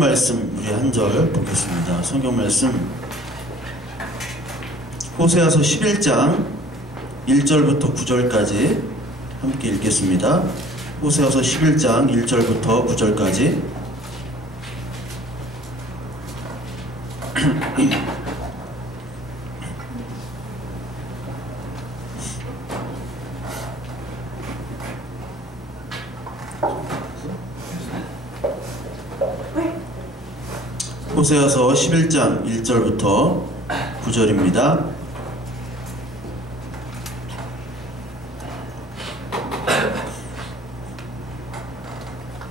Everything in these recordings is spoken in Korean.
말씀 우리 한 절 보겠습니다. 성경 말씀 호세아서 11장 1절부터 9절까지 함께 읽겠습니다. 호세아서 11장 1절부터 9절까지 호세아서 11장 1절부터 9절입니다.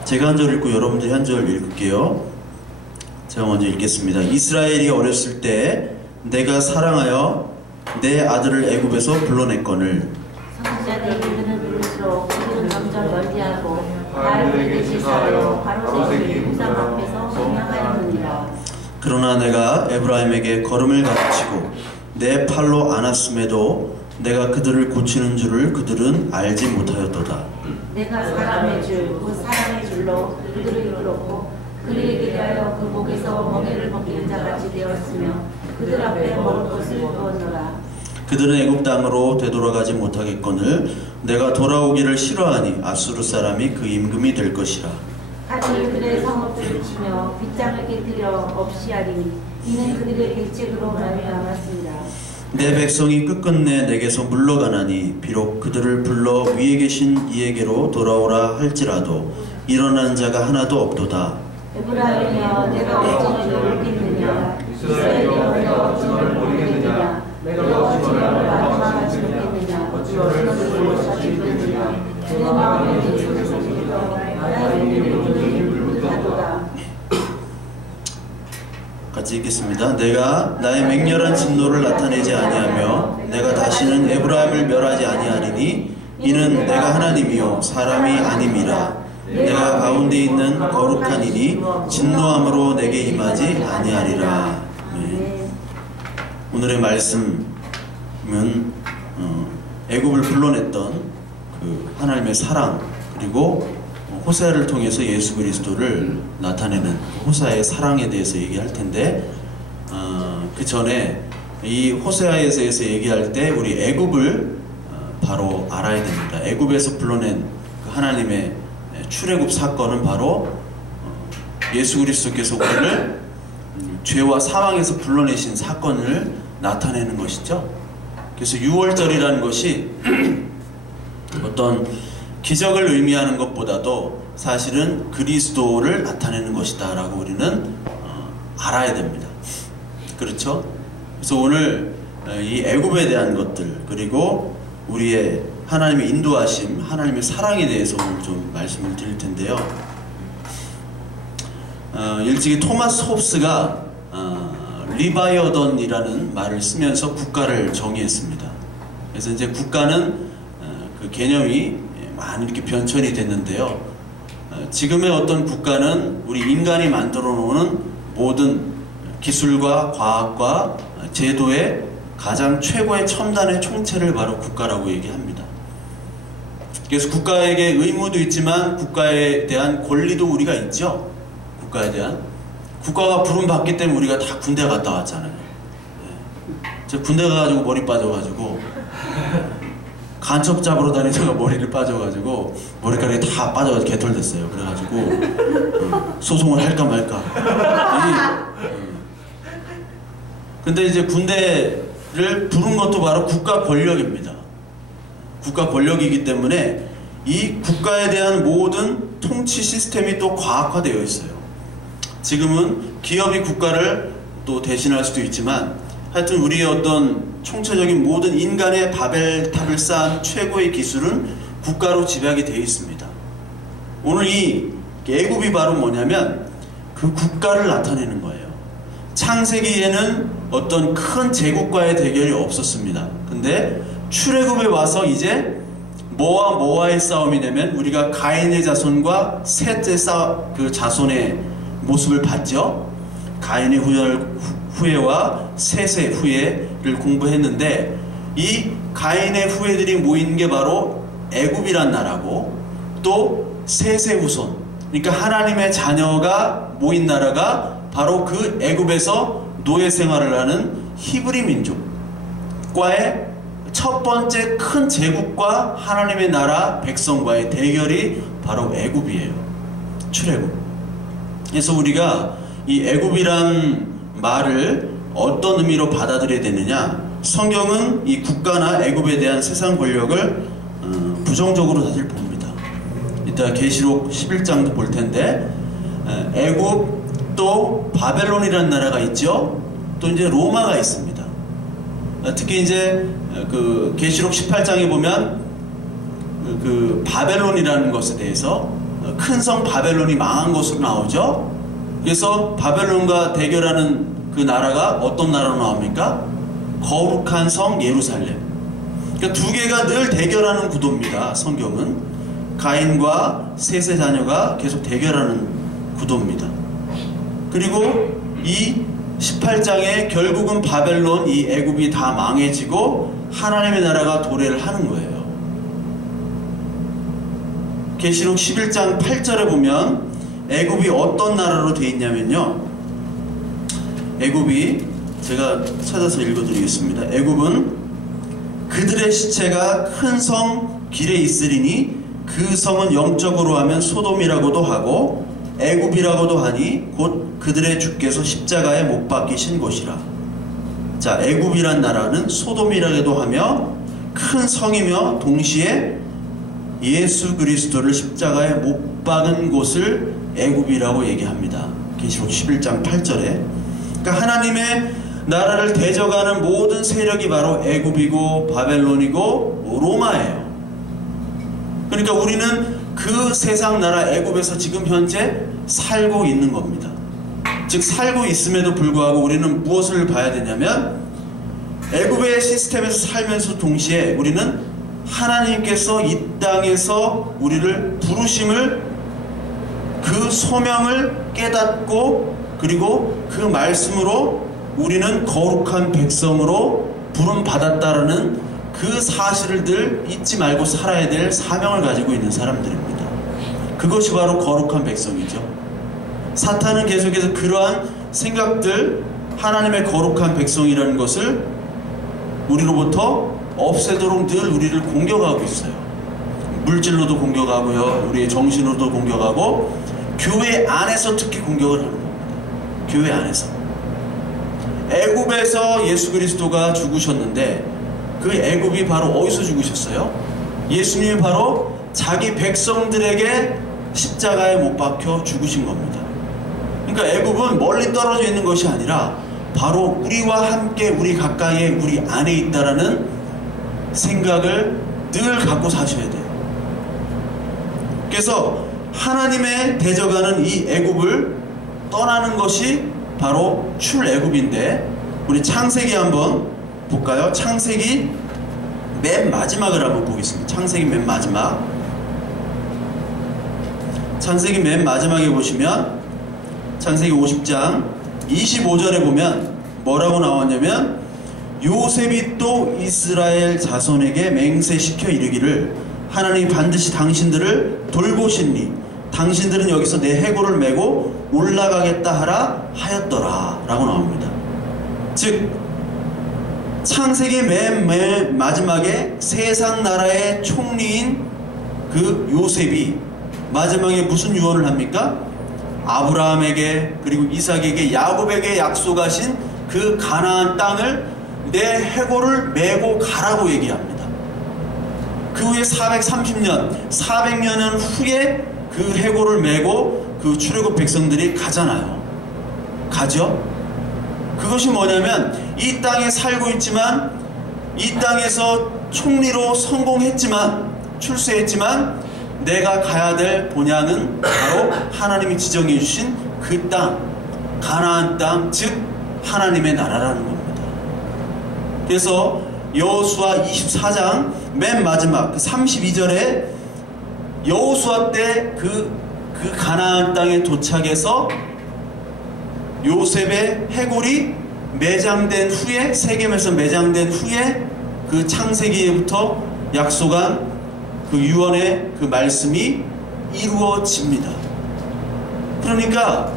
제가 한 절 읽고 여러분들이 한 절 읽을게요. 제가 먼저 읽겠습니다. 이스라엘이 어렸을 때 내가 사랑하여 내 아들을 애굽에서 불러냈거늘 선지자들이 그들을 부를수록 그들은 점점 멀리하고 바알에게 제사하여 바로새에게 우상 앞에서 성향하였느니라. 그러나 내가 에브라임에게 걸음을 가르치고 내 팔로 안았음에도 내가 그들을 고치는 줄을 그들은 알지 못하였도다. 내가 사람의 줄, 곧 사람의 줄로 그들을 이끌었고 그들에게 대하여 그 목에서 멍에를 벗기는 자같이 되었으며 그들 앞에 먹을 것을 두었노라. 그들은 애굽 땅으로 되돌아가지 못하겠거늘 내가 돌아오기를 싫어하니 아수르 사람이 그 임금이 될 것이라. 하늘 그들의 성읍들을 치며 빗장을 깨뜨려 없이 하리니 이는 그들의 계책으로 말미암았습니다. 내 백성이 끝끝내 내게서 물러가나니 비록 그들을 불러 위에 계신 이에게로 돌아오라 할지라도 일어난 자가 하나도 없도다. 에브라임이여 내가 어찌 주를 모르겠느냐. 이스라엘이여 내가 어찌 너를 모르겠느냐. 내가 어찌 너를 마지막까지 모르겠느냐. 어찌 너를 못하지 모르겠느냐. 내 마음에 내 손에서 들어 나의 눈이 불붙하도다. 같이 읽겠습니다. 내가 나의 맹렬한 진노를 나타내지 아니하며 내가 다시는 에브라임을 멸하지 아니하리니 이는 내가 하나님이요 사람이 아님이라. 내가 가운데 있는 거룩한 이니 진노함으로 내게 임하지 아니하리라. 네. 오늘의 말씀은 애굽을 불러냈던 그 하나님의 사랑, 그리고 호세아를 통해서 예수 그리스도를 나타내는 호세아의 사랑에 대해서 얘기할 텐데, 그 전에 이 호세아에 대해서 얘기할 때 우리 애굽을 바로 알아야 됩니다. 애굽에서 불러낸 그 하나님의 출애굽 사건은 바로 예수 그리스도께서 우리를 죄와 사망에서 불러내신 사건을 나타내는 것이죠. 그래서 6월절이라는 것이 어떤 기적을 의미하는 것보다도 사실은 그리스도를 나타내는 것이다 라고 우리는 알아야 됩니다. 그렇죠? 그래서 오늘 이 애굽에 대한 것들, 그리고 우리의 하나님의 인도하심, 하나님의 사랑에 대해서 오늘 좀 말씀을 드릴 텐데요. 일찍이 토마스 홉스가 리바이어던이라는 말을 쓰면서 국가를 정의했습니다. 그래서 이제 국가는 그 개념이 많이 이렇게 변천이 됐는데요. 지금의 어떤 국가는 우리 인간이 만들어 놓은 모든 기술과 과학과 제도의 가장 최고의 첨단의 총체를 바로 국가라고 얘기합니다. 그래서 국가에게 의무도 있지만 국가에 대한 권리도 우리가 있죠. 국가에 대한. 국가가 부름받기 때문에 우리가 다 군대 갔다 왔잖아요. 제가 군대 가가지고 머리 빠져가지고 간첩 잡으러 다니다가 머리를 빠져가지고 머리카락이 다 빠져가지고 개털됐어요. 그래가지고 소송을 할까 말까. 근데 이제 군대를 부른 것도 바로 국가 권력입니다. 국가 권력이기 때문에 이 국가에 대한 모든 통치 시스템이 또 과학화되어 있어요. 지금은 기업이 국가를 또 대신할 수도 있지만 하여튼 우리의 어떤 총체적인 모든 인간의 바벨탑을 쌓은 최고의 기술은 국가로 집약이 되어 있습니다. 오늘 이 애굽이 바로 뭐냐면 그 국가를 나타내는 거예요. 창세기에는 어떤 큰 제국과의 대결이 없었습니다. 근데 출애굽에 와서 이제 뭐와 뭐와의 싸움이 되면 우리가 가인의 자손과 셋의 그 자손의 모습을 봤죠. 가인의 후예와 셋의 후예를 공부했는데 이 가인의 후예들이 모인 게 바로 애굽이란 나라고 또 셋의 후손 그러니까 하나님의 자녀가 모인 나라가 바로 그 애굽에서 노예 생활을 하는 히브리 민족과의 첫 번째 큰 제국과 하나님의 나라 백성과의 대결이 바로 애굽이에요. 출애굽. 그래서 우리가 이 애굽이란 말을 어떤 의미로 받아들여야 되느냐, 성경은 이 국가나 애굽에 대한 세상 권력을 부정적으로 사실 봅니다. 이따 계시록 11장도 볼 텐데, 애굽 또 바벨론이라는 나라가 있죠. 또 이제 로마가 있습니다. 특히 이제 그 계시록 18장에 보면 그 바벨론이라는 것에 대해서 큰 성 바벨론이 망한 것으로 나오죠. 그래서 바벨론과 대결하는 그 나라가 어떤 나라로 나옵니까? 거룩한 성 예루살렘. 그러니까 두 개가 늘 대결하는 구도입니다. 성경은 가인과 셋의 자녀가 계속 대결하는 구도입니다. 그리고 이 18장에 결국은 바벨론, 이 애굽이 다 망해지고 하나님의 나라가 도래를 하는 거예요. 계시록 11장 8절에 보면 애굽이 어떤 나라로 되어 있냐면요, 애굽이, 제가 찾아서 읽어드리겠습니다. 애굽은 그들의 시체가 큰 성 길에 있으리니 그 성은 영적으로 하면 소돔이라고도 하고 애굽이라고도 하니 곧 그들의 주께서 십자가에 못 박히신 곳이라. 자, 애굽이란 나라는 소돔이라고도 하며 큰 성이며 동시에 예수 그리스도를 십자가에 못 박은 곳을 애굽이라고 얘기합니다. 계시록 11장 8절에. 그러니까 하나님의 나라를 대적하는 모든 세력이 바로 애굽이고 바벨론이고 로마예요. 그러니까 우리는 그 세상 나라 애굽에서 지금 현재 살고 있는 겁니다. 즉 살고 있음에도 불구하고 우리는 무엇을 봐야 되냐면, 애굽의 시스템에서 살면서 동시에 우리는 하나님께서 이 땅에서 우리를 부르심을, 그 소명을 깨닫고 그리고 그 말씀으로 우리는 거룩한 백성으로 부름받았다라는 그 사실을 늘 잊지 말고 살아야 될 사명을 가지고 있는 사람들입니다. 그것이 바로 거룩한 백성이죠. 사탄은 계속해서 그러한 생각들, 하나님의 거룩한 백성이라는 것을 우리로부터 없애도록 늘 우리를 공격하고 있어요. 물질로도 공격하고요, 우리의 정신으로도 공격하고, 교회 안에서 특히 공격을 하는 겁니다. 교회 안에서. 애굽에서 예수 그리스도가 죽으셨는데 그 애굽이 바로 어디서 죽으셨어요? 예수님이 바로 자기 백성들에게 십자가에 못 박혀 죽으신 겁니다. 그러니까 애굽은 멀리 떨어져 있는 것이 아니라 바로 우리와 함께, 우리 가까이에, 우리 안에 있다라는 생각을 늘 갖고 사셔야 돼요. 그래서 하나님의 대적하는 이 애굽을 떠나는 것이 바로 출애굽인데, 우리 창세기 한번 볼까요? 창세기 맨 마지막을 한번 보겠습니다. 창세기 맨 마지막. 창세기 맨 마지막에 보시면 창세기 50장 25절에 보면 뭐라고 나왔냐면, 요셉이 또 이스라엘 자손에게 맹세시켜 이르기를 하나님이 반드시 당신들을 돌보시니 당신들은 여기서 내 해골을 메고 올라가겠다 하라 하였더라 라고 나옵니다. 즉 창세기 맨 마지막에 세상 나라의 총리인 그 요셉이 마지막에 무슨 유언을 합니까? 아브라함에게 그리고 이삭에게 야곱에게 약속하신 그 가나안 땅을 내 해골을 메고 가라고 얘기합니다. 그 후에 400년 후에 그 해골을 메고 그 출애굽 백성들이 가잖아요. 가죠? 그것이 뭐냐면, 이 땅에 살고 있지만, 이 땅에서 총리로 성공했지만, 출세했지만, 내가 가야 될 본향은 바로 하나님이 지정해 주신 그 땅, 가나안 땅, 즉 하나님의 나라라는 겁니다. 그래서 여호수아 24장 맨 마지막 32절에 여호수아 때 그 가나안 땅에 도착해서 요셉의 해골이 매장된 후에, 세겜에서 매장된 후에 그 창세기에부터 약속한 그 유언의 그 말씀이 이루어집니다. 그러니까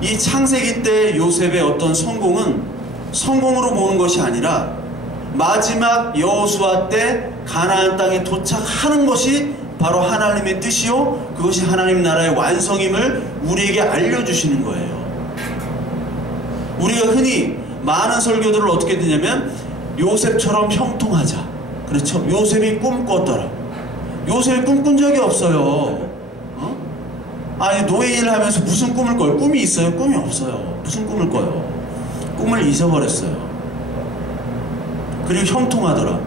이 창세기 때 요셉의 어떤 성공은 성공으로 보는 것이 아니라 마지막 여호수아 때 가나안 땅에 도착하는 것이 바로 하나님의 뜻이요, 그것이 하나님 나라의 완성임을 우리에게 알려주시는 거예요. 우리가 흔히 많은 설교들을 어떻게 듣냐면 요셉처럼 형통하자. 그렇죠? 요셉이 꿈꿨더라. 요셉이 꿈꾼 적이 없어요. 아니, 노예 일을 하면서 무슨 꿈을 꿔요? 꿈이 있어요? 꿈이 없어요. 무슨 꿈을 꿔요? 꿈을 잊어버렸어요. 그리고 형통하더라.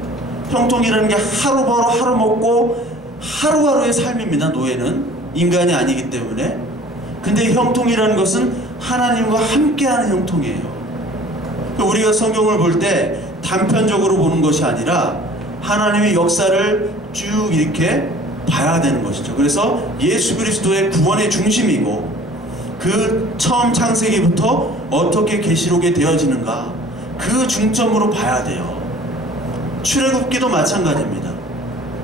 형통이라는 게 하루바로 하루 먹고 하루하루의 삶입니다. 노예는 인간이 아니기 때문에. 근데 형통이라는 것은 하나님과 함께하는 형통이에요. 우리가 성경을 볼 때 단편적으로 보는 것이 아니라 하나님의 역사를 쭉 이렇게 봐야 되는 것이죠. 그래서 예수 그리스도의 구원의 중심이고 그 처음 창세기부터 어떻게 계시록에 되어지는가, 그 중점으로 봐야 돼요. 출애굽기도 마찬가지입니다.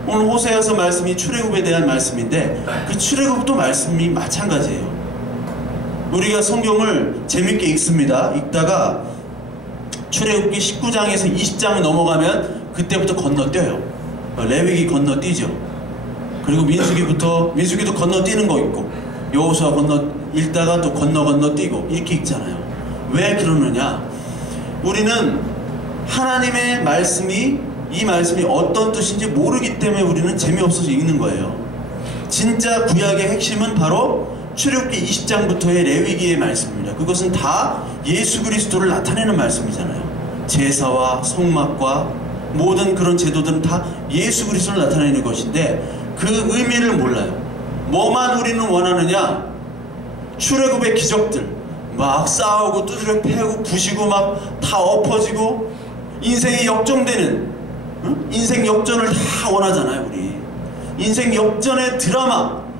오늘 호세아서 말씀이 출애굽에 대한 말씀인데 그 출애굽도 말씀이 마찬가지예요. 우리가 성경을 재밌게 읽습니다. 읽다가 출애굽기 19장에서 20장 넘어가면 그때부터 건너뛰어요. 레위기 건너뛰죠. 그리고 민수기도 건너뛰는 거 있고 여호수아 읽다가 또 건너뛰고 이렇게 읽잖아요. 왜 그러느냐? 우리는 하나님의 말씀이, 이 말씀이 어떤 뜻인지 모르기 때문에 우리는 재미없어서 읽는 거예요. 진짜 구약의 핵심은 바로 출애굽기 20장부터의 레위기의 말씀입니다. 그것은 다 예수 그리스도를 나타내는 말씀이잖아요. 제사와 성막과 모든 그런 제도들은 다 예수 그리스도를 나타내는 것인데 그 의미를 몰라요. 뭐만 우리는 원하느냐? 출애굽의 기적들, 막 싸우고 두드려 패고 부시고 막 다 엎어지고 인생이 역정되는, 인생 역전을 다 원하잖아요. 우리 인생 역전의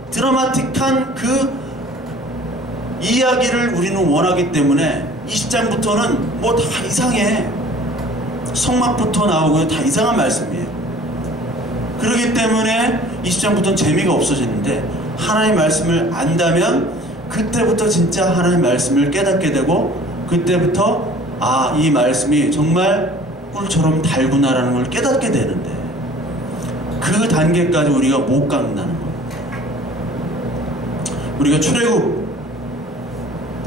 드라마틱한 그 이야기를 우리는 원하기 때문에 20장부터는 뭐 다 이상해. 성막부터 나오고요, 다 이상한 말씀이에요. 그렇기 때문에 20장부터는 재미가 없어지는데 하나님의 말씀을 안다면 그때부터 진짜 하나님의 말씀을 깨닫게 되고 그때부터 아, 이 말씀이 정말 꿀처럼 달구나라는 걸 깨닫게 되는데 그 단계까지 우리가 못 간다는 겁니다. 우리가 출애굽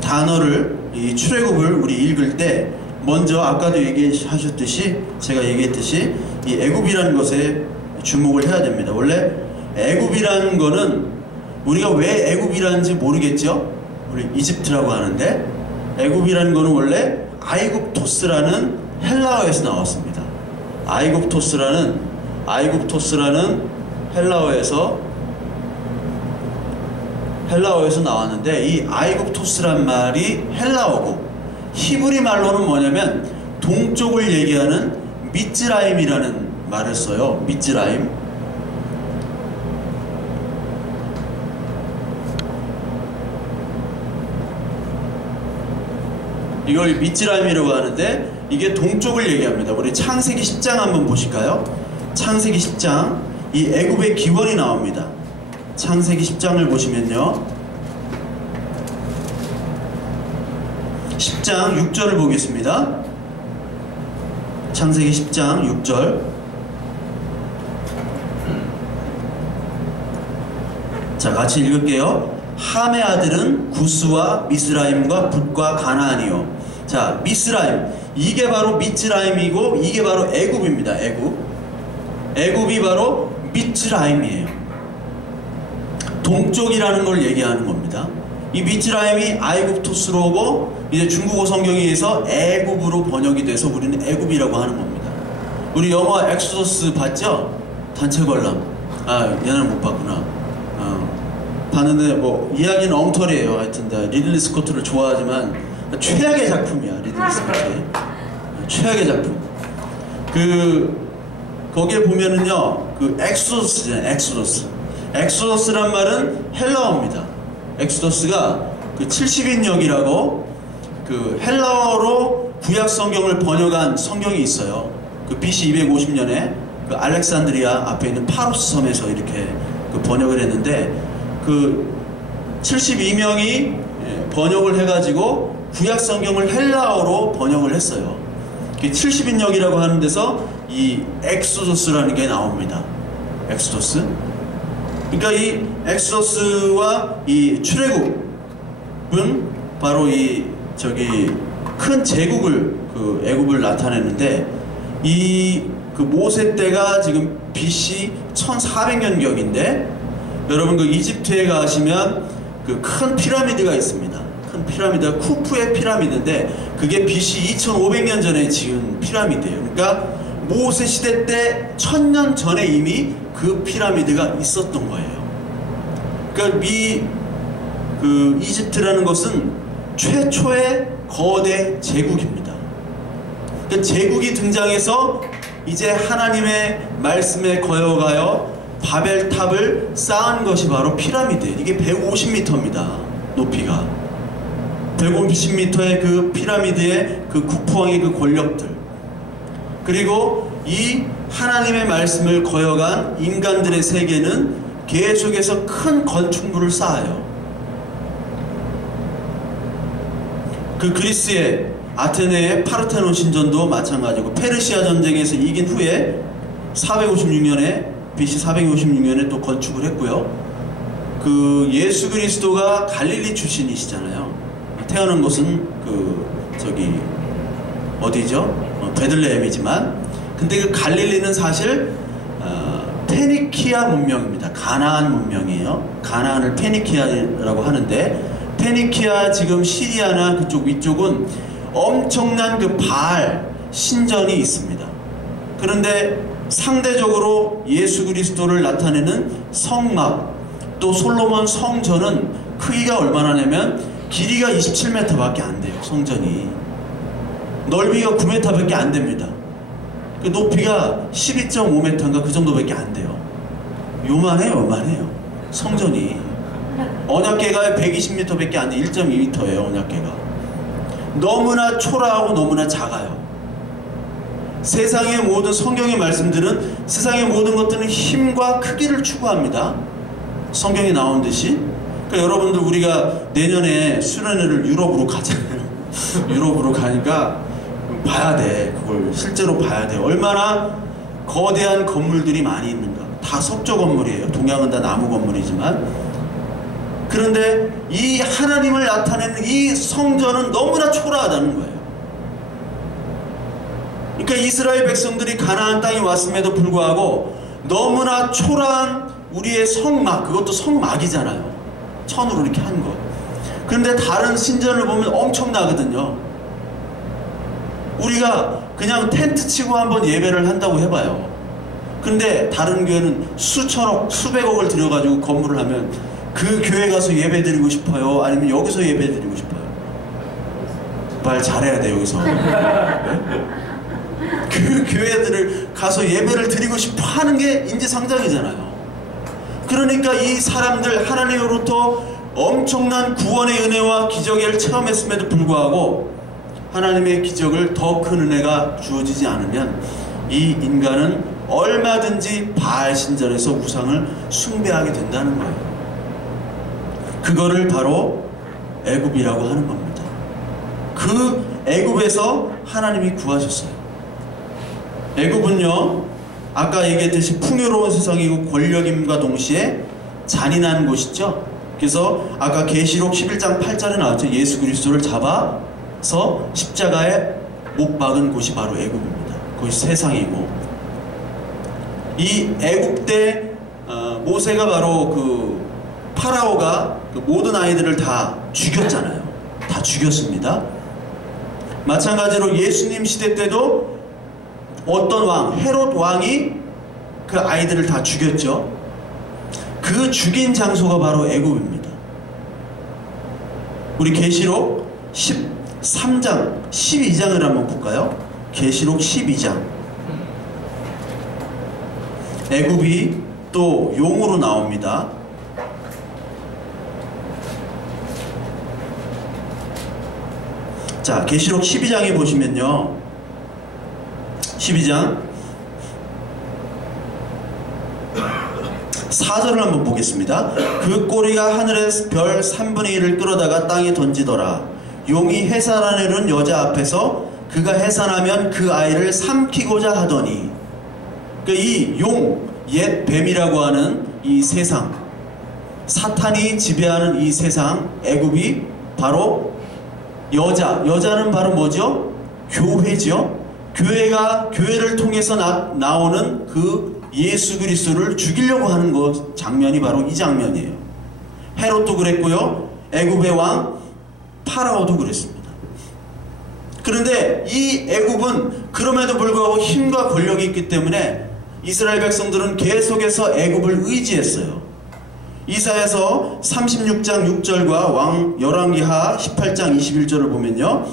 단어를, 이 출애굽을 우리 읽을 때 먼저 아까도 얘기하셨듯이, 제가 얘기했듯이 이 애굽이라는 것에 주목을 해야 됩니다. 원래 애굽이라는 거는 우리가 왜 애굽이라는지 모르겠죠? 우리 이집트라고 하는데 애굽이라는 거는 원래 아이굽토스라는 헬라어에서 나왔습니다. 아이굽토스라는 헬라어에서 나왔는데 이 아이굽토스란 말이 헬라어고 히브리 말로는 뭐냐면 동쪽을 얘기하는 미츠라임이라는 말을 써요. 미츠라임. 이걸 미츠라임이라고 하는데 이게 동쪽을 얘기합니다. 우리 창세기 10장 한번 보실까요? 창세기 10장, 이 애굽의 기원이 나옵니다. 창세기 10장을 보시면요, 10장 6절을 보겠습니다. 창세기 10장 6절. 자, 같이 읽을게요. 함의 아들은 구스와 미스라임과 붓과 가나안이요. 자, 미스라임, 이게 바로 미츠라임이고 이게 바로 애굽입니다. 애굽이 바로 미츠라임이에요. 동쪽이라는 걸 얘기하는 겁니다. 이 미츠라임이 아이굽토스로 오고 이제 중국어 성경에 의해서 애굽으로 번역이 돼서 우리는 애굽이라고 하는 겁니다. 우리 영화 엑소더스 봤죠? 단체 관람. 아, 얘는 못 봤구나. 봤는데 뭐 이야기는 엉터리예요. 하여튼 리들리 스코트를 좋아하지만 최악의 작품이야. 리들리 스코트 최악의 작품. 거기에 보면은요, 그 엑소더스잖아요. 엑소더스란 말은 헬라어입니다. 엑소더스가 그 70인역이라고 그 헬라어로 구약 성경을 번역한 성경이 있어요. 그 BC 250년에 그 알렉산드리아 앞에 있는 파로스 섬에서 이렇게 그 번역을 했는데 그 72명이 번역을 해가지고 구약 성경을 헬라어로 번역을 했어요. 70인역이라고 하는 데서 이 엑소더스라는 게 나옵니다. 엑소더스. 그러니까 이 엑소더스와 이 출애굽은 바로 큰 제국을 애굽을 나타내는데, 이 모세 때가 지금 BC 1400년경인데, 여러분 이집트에 가시면 큰 피라미드가 있습니다. 큰 피라미드가 쿠프의 피라미드인데, 그게 BC 2500년 전에 지은 피라미드예요. 그러니까 모세 시대 때 1000년 전에 이미 그 피라미드가 있었던 거예요. 그러니까 이집트라는 것은 최초의 거대 제국입니다. 그러니까 제국이 등장해서 이제 하나님의 말씀에 거여가여 바벨탑을 쌓은 것이 바로 피라미드예요. 이게 150m입니다. 높이가 150m의 그 피라미드의 그 쿠프왕의 그 권력들, 그리고 이 하나님의 말씀을 거여간 인간들의 세계는 계속해서 큰 건축물을 쌓아요. 그리스의 아테네의 파르테논 신전도 마찬가지고, 페르시아 전쟁에서 이긴 후에 456년에 BC 456년에 또 건축을 했고요. 예수 그리스도가 갈릴리 출신이시잖아요. 태어난 곳은 어디죠? 베들레헴이지만, 근데 갈릴리는 사실 페니키아 문명입니다. 가나안 문명이에요. 가나안을 페니키아라고 하는데, 페니키아 지금 시리아나 그쪽 위쪽은 엄청난 바알 신전이 있습니다. 그런데 상대적으로 예수 그리스도를 나타내는 성막, 또 솔로몬 성전은 크기가 얼마나 냐면 길이가 27m밖에 안 돼요. 성전이 넓이가 9m밖에 안 됩니다. 높이가 12.5m인가 그 정도밖에 안 돼요. 요만해요. 성전이 언약궤가 120m밖에 안 돼. 1.2m예요. 언약궤가 너무나 초라하고 너무나 작아요. 세상의 모든 성경의 말씀들은, 세상의 모든 것들은 힘과 크기를 추구합니다. 성경에 나온 듯이. 그러니까 여러분들, 우리가 내년에 수련회를 유럽으로 가잖아요. 유럽으로 가니까 봐야 돼. 그걸 실제로 봐야 돼. 얼마나 거대한 건물들이 많이 있는가. 다 석조 건물이에요. 동양은 다 나무 건물이지만. 그런데 이 하나님을 나타내는 이 성전은 너무나 초라하다는 거예요. 그러니까 이스라엘 백성들이 가나안 땅에 왔음에도 불구하고 너무나 초라한 우리의 성막, 그것도 성막이잖아요. 천으로 이렇게 한 것. 그런데 다른 신전을 보면 엄청나거든요. 우리가 그냥 텐트 치고 한번 예배를 한다고 해봐요. 근데 다른 교회는 수천억, 수백억을 들여가지고 건물을 하면 그 교회 가서 예배 드리고 싶어요? 아니면 여기서 예배 드리고 싶어요? 말 잘해야 돼, 여기서. 그 교회들을 가서 예배를 드리고 싶어 하는 게 인지상정이잖아요. 그러니까 이 사람들, 하나님으로부터 엄청난 구원의 은혜와 기적을 체험했음에도 불구하고 하나님의 기적을 더 큰 은혜가 주어지지 않으면 이 인간은 얼마든지 바알 신전에서 우상을 숭배하게 된다는 거예요. 그거를 바로 애굽이라고 하는 겁니다. 그 애굽에서 하나님이 구하셨어요. 애굽은요, 아까 얘기했듯이 풍요로운 세상이고 권력임과 동시에 잔인한 곳이죠. 그래서 아까 계시록 11장 8절에 나왔죠. 예수 그리스도를 잡아서 십자가에 못 박은 곳이 바로 애굽입니다. 그것이 세상이고, 이 애굽 때 모세가 바로 파라오가 모든 아이들을 다 죽였잖아요. 다 죽였습니다. 마찬가지로 예수님 시대 때도 어떤 왕, 헤롯 왕이 그 아이들을 다 죽였죠. 그 죽인 장소가 바로 애굽입니다. 우리 계시록 13장, 12장을 한번 볼까요? 계시록 12장. 애굽이 또 용으로 나옵니다. 자, 계시록 12장에 보시면요, 12장 4절을 한번 보겠습니다. 그 꼬리가 하늘의 별 3분의 1을 끌어다가 땅에 던지더라. 용이 해산하려는 여자 앞에서 그가 해산하면 그 아이를 삼키고자 하더니, 이 용, 옛 뱀이라고 하는 이 세상, 사탄이 지배하는 이 세상, 애굽이 바로 여자는 바로 뭐죠? 교회죠. 교회를 통해서 나오는 그 예수 그리스도를 죽이려고 하는 장면이 바로 이 장면이에요. 헤롯도 그랬고요, 애굽의 왕 파라오도 그랬습니다. 그런데 이 애굽은 그럼에도 불구하고 힘과 권력이 있기 때문에 이스라엘 백성들은 계속해서 애굽을 의지했어요. 이사야서 36장 6절과 왕 열왕기하 18장 21절을 보면요,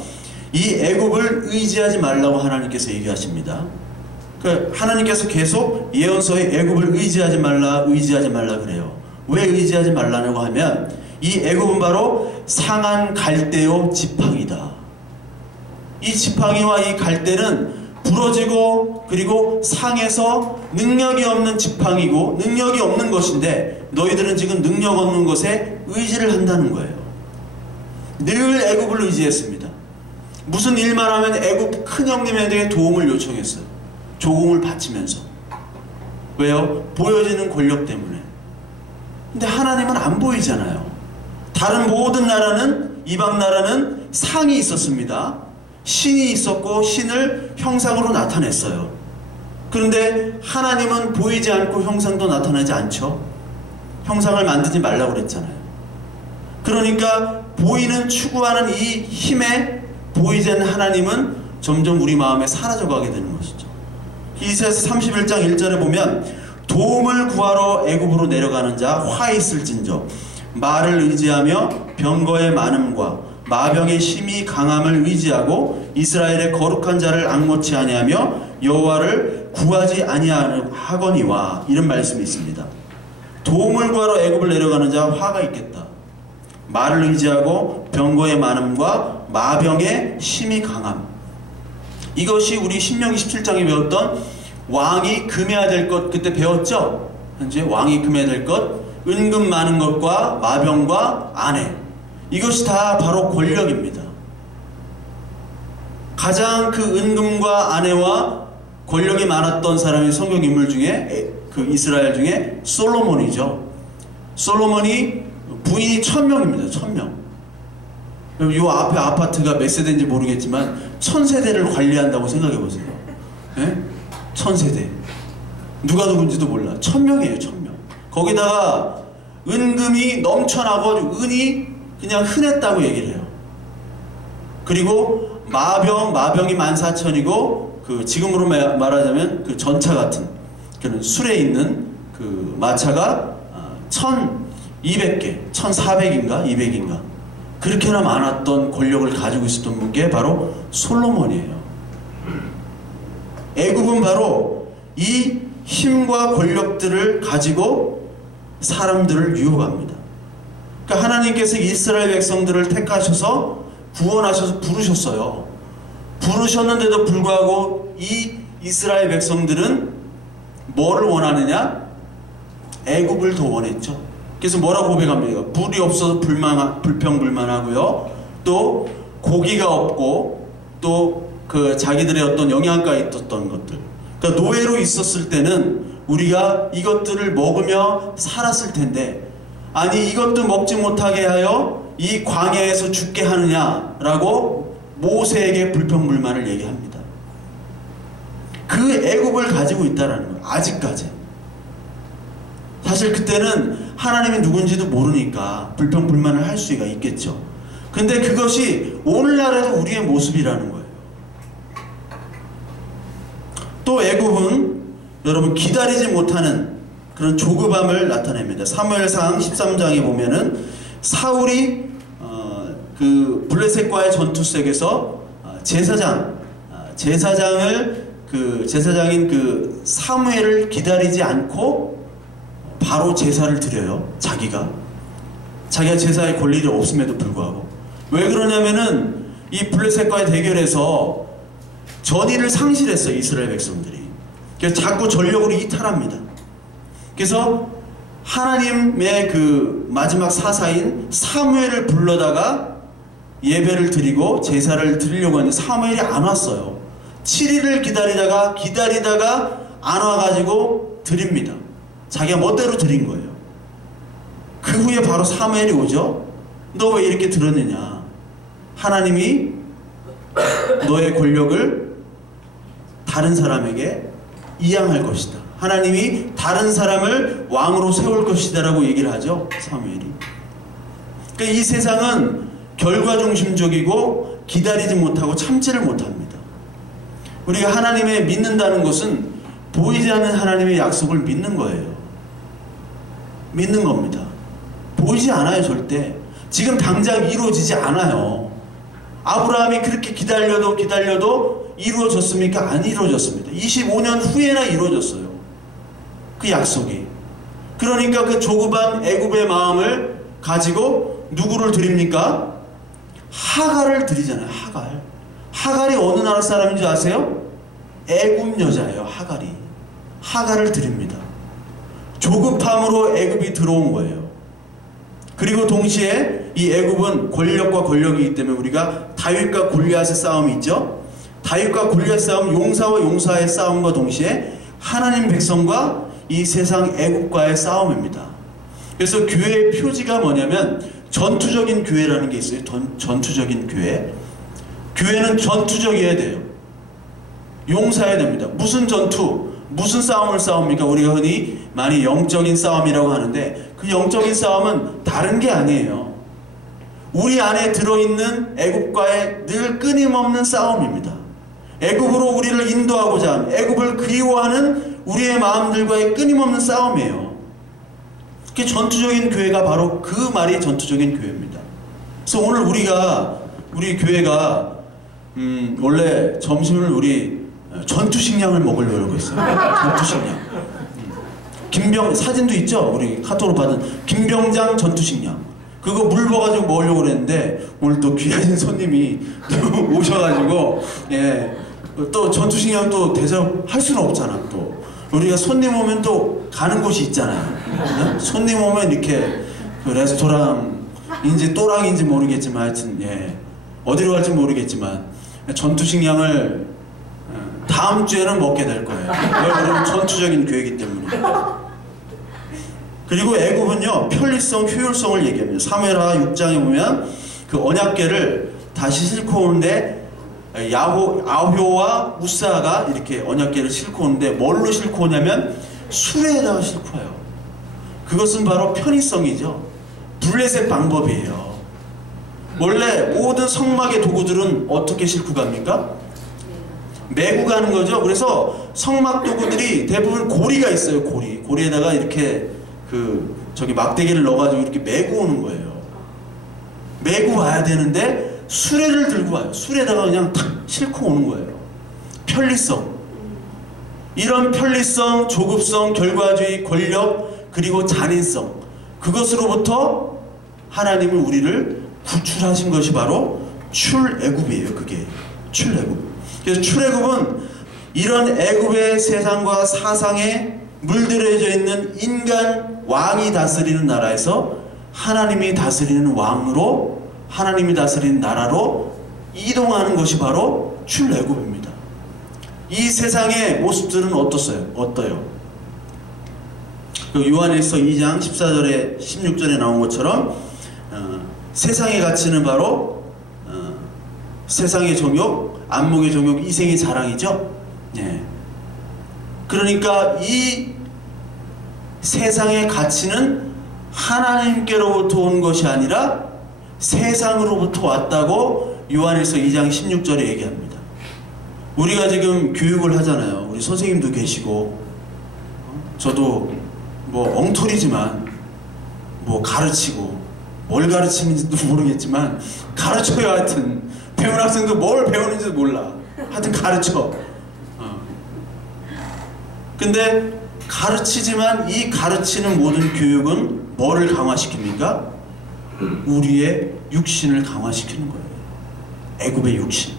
이 애굽을 의지하지 말라고 하나님께서 얘기하십니다. 하나님께서 계속 예언서에 애굽을 의지하지 말라 그래요. 왜 의지하지 말라고 하면 이 애굽은 바로 상한 갈대요 지팡이다. 이 지팡이와 이 갈대는 부러지고 그리고 상해서 능력이 없는 지팡이고 능력이 없는 것인데, 너희들은 지금 능력 없는 것에 의지를 한다는 거예요. 늘 애굽을 의지했습니다. 무슨 일만 하면 애굽 큰형님에게 도움을 요청했어요. 조공을 바치면서. 왜요? 보여지는 권력 때문에. 근데 하나님은 안 보이잖아요. 다른 모든 나라는, 이방 나라는 상이 있었습니다. 신이 있었고 신을 형상으로 나타냈어요. 그런데 하나님은 보이지 않고 형상도 나타나지 않죠. 형상을 만들지 말라고 그랬잖아요. 그러니까 보이는, 추구하는 이 힘에 보이지 않는 하나님은 점점 우리 마음에 사라져가게 되는 것이죠. 이사야서 31장 1절에 보면 도움을 구하러 애굽으로 내려가는 자 화 있을진저 말을 의지하며 병거의 많음과 마병의 심히 강함을 의지하고 이스라엘의 거룩한 자를 앙모치 아니하며 여호와를 구하지 아니하거니와, 이런 말씀이 있습니다. 도움을 구하러 애굽을 내려가는 자 화가 있겠다. 말을 의지하고 병거의 많음과 마병의 심히 강함. 이것이 우리 신명기 17장에 배웠던 왕이 금해야 될 것, 그때 배웠죠? 현재 왕이 금해야 될 것, 은금 많은 것과 마병과 아내, 이것이 다 바로 권력입니다. 가장 그 은금과 아내와 권력이 많았던 사람이 성경 인물 중에, 그 이스라엘 중에 솔로몬이죠. 솔로몬이 부인이 1000명입니다. 1000명. 요 앞에 아파트가 몇 세대인지 모르겠지만 1000세대를 관리한다고 생각해 보세요. 네? 1000세대. 누가 누군지도 몰라. 1000명이에요. 1000명. 거기다가 은금이 넘쳐나고 은이 그냥 흔했다고 얘기를 해요. 그리고 마병이 14,000이고, 그 지금으로 말하자면 그 전차 같은 그런 술에 있는 그 마차가 1200개, 1400인가 200인가 그렇게나 많았던 권력을 가지고 있었던 게 바로 솔로몬이에요. 애굽은 바로 이 힘과 권력들을 가지고 사람들을 유혹합니다. 그러니까 하나님께서 이스라엘 백성들을 택하셔서 구원하셔서 부르셨어요. 부르셨는데도 불구하고 이 이스라엘 백성들은 뭐를 원하느냐? 애굽을 더 원했죠. 그래서 뭐라고 고백합니까? 불이 없어서 불평불만하고요. 또 고기가 없고, 또 그 자기들의 어떤 영양가에 있었던 것들. 그러니까 노예로 있었을 때는 우리가 이것들을 먹으며 살았을 텐데, 아니 이것도 먹지 못하게 하여 이 광야에서 죽게 하느냐라고 모세에게 불평불만을 얘기합니다. 그 애굽을 가지고 있다라는 거예요. 아직까지. 사실 그때는 하나님이 누군지도 모르니까 불평불만을 할 수가 있겠죠. 근데 그것이 오늘날에도 우리의 모습이라는 거예요. 또 애굽은 여러분 기다리지 못하는 그런 조급함을 나타냅니다. 사무엘상 13장에 보면은 사울이 그 블레셋과의 전투색에서 제사장인 그 사무엘을 기다리지 않고 바로 제사를 드려요. 자기가 제사의 권리가 없음에도 불구하고. 왜 그러냐면은 이 블레셋과의 대결에서 전의를 상실했어요. 이스라엘 백성들이. 그래서 자꾸 전력으로 이탈합니다. 그래서 하나님의 그 마지막 사사인 사무엘을 불러다가 예배를 드리고 제사를 드리려고 하는데 사무엘이 안 왔어요. 7일을 기다리다가 안 와가지고 드립니다. 자기가 멋대로 드린 거예요. 그 후에 바로 사무엘이 오죠. 너 왜 이렇게 들었느냐. 하나님이 너의 권력을 다른 사람에게 이양할 것이다. 하나님이 다른 사람을 왕으로 세울 것이다 라고 얘기를 하죠. 사무엘이. 그러니까 이 세상은 결과 중심적이고 기다리지 못하고 참지를 못합니다. 우리가 하나님을 믿는다는 것은 보이지 않는 하나님의 약속을 믿는 거예요. 믿는 겁니다. 보이지 않아요. 절대. 지금 당장 이루어지지 않아요. 아브라함이 그렇게 기다려도 이루어졌습니까? 안 이루어졌습니다. 25년 후에나 이루어졌어요. 그 약속이. 그러니까 그 조급한 애굽의 마음을 가지고 누구를 드립니까? 하갈을 드리잖아요. 하갈이 어느 나라 사람인 줄 아세요? 애굽 여자예요. 하갈을 드립니다. 조급함으로 애굽이 들어온 거예요. 그리고 동시에 이 애굽은 권력과 권력이기 때문에 우리가 다윗과 골리앗의 싸움이 있죠. 다윗과 골리앗 싸움, 용사와 용사의 싸움과 동시에 하나님 백성과 이 세상 애국과의 싸움입니다. 그래서 교회의 표지가 뭐냐면 전투적인 교회라는 게 있어요. 전투적인 교회. 교회는 전투적이어야 돼요. 용사해야 됩니다. 무슨 전투, 무슨 싸움을 싸웁니까? 우리가 흔히 많이 영적인 싸움이라고 하는데 그 영적인 싸움은 다른 게 아니에요. 우리 안에 들어있는 애국과의 늘 끊임없는 싸움입니다. 애굽으로 우리를 인도하고자 하는, 애굽을 그리워하는 우리의 마음들과의 끊임없는 싸움이에요. 그게 전투적인 교회가 바로 그 말이 전투적인 교회입니다. 그래서 오늘 우리 교회가 원래 점심을 우리 전투식량을 먹으려고 했어요. 전투식량. 사진도 있죠? 우리 카톡으로 받은 김병장 전투식량. 그거 물 부어가지고 먹으려고 그랬는데 오늘 또 귀하신 손님이 오셔가지고 또 전투식량 또 대접할 수는 없잖아. 또 우리가 손님 오면 또 가는 곳이 있잖아요. 네? 손님 오면 이렇게 그 레스토랑인지 또랑인지 모르겠지만 하여튼 어디로 갈지 모르겠지만 전투식량을 다음 주에는 먹게 될 거예요. 왜냐면 전투적인 교회이기 때문에. 그리고 애굽은요 편리성, 효율성을 얘기합니다. 사무엘하 6장에 보면 그 언약궤를 다시 싣고 오는데 아효와 우사가 이렇게 언약궤를 싣고 오는데 뭘로 싣고 오냐면 수레에다가 싣고 와요. 그것은 바로 편의성이죠. 블레셋 방법이에요. 원래 모든 성막의 도구들은 어떻게 싣고 갑니까? 메고 가는 거죠. 그래서 성막 도구들이 대부분 고리가 있어요. 고리에다가 이렇게 막대기를 넣어가지고 이렇게 메고 오는 거예요. 메고 와야 되는데 수레를 들고 와요. 수레에다가 그냥 탁 싣고 오는 거예요. 편리성. 이런 편리성, 조급성, 결과주의, 권력, 그리고 잔인성. 그것으로부터 하나님은 우리를 구출하신 것이 바로 출애굽이에요. 그게 출애굽. 그래서 출애굽은 이런 애굽의 세상과 사상에 물들여져 있는 인간 왕이 다스리는 나라에서 하나님이 다스리는 왕으로, 하나님이 다스리는 나라로 이동하는 것이 바로 출애굽입니다. 이 세상의 모습들은 어떠요? 요한일서 2장 14절에 16절에 나온 것처럼 세상의 가치는 바로 세상의 정욕, 안목의 정욕, 이생의 자랑이죠. 그러니까 이 세상의 가치는 하나님께로부터 온 것이 아니라 세상으로부터 왔다고 요한일서 2장 16절에 얘기합니다. 우리가 지금 교육을 하잖아요. 우리 선생님도 계시고 저도 뭐 엉터리지만 뭐 가르치고 뭘 가르치는지도 모르겠지만 가르쳐요. 하여튼 배운 학생도 뭘 배우는지도 몰라. 하여튼 가르쳐. 근데 가르치지만 이 가르치는 모든 교육은 뭐를 강화시킵니까? 우리의 육신을 강화시키는 거예요. 애굽의 육신.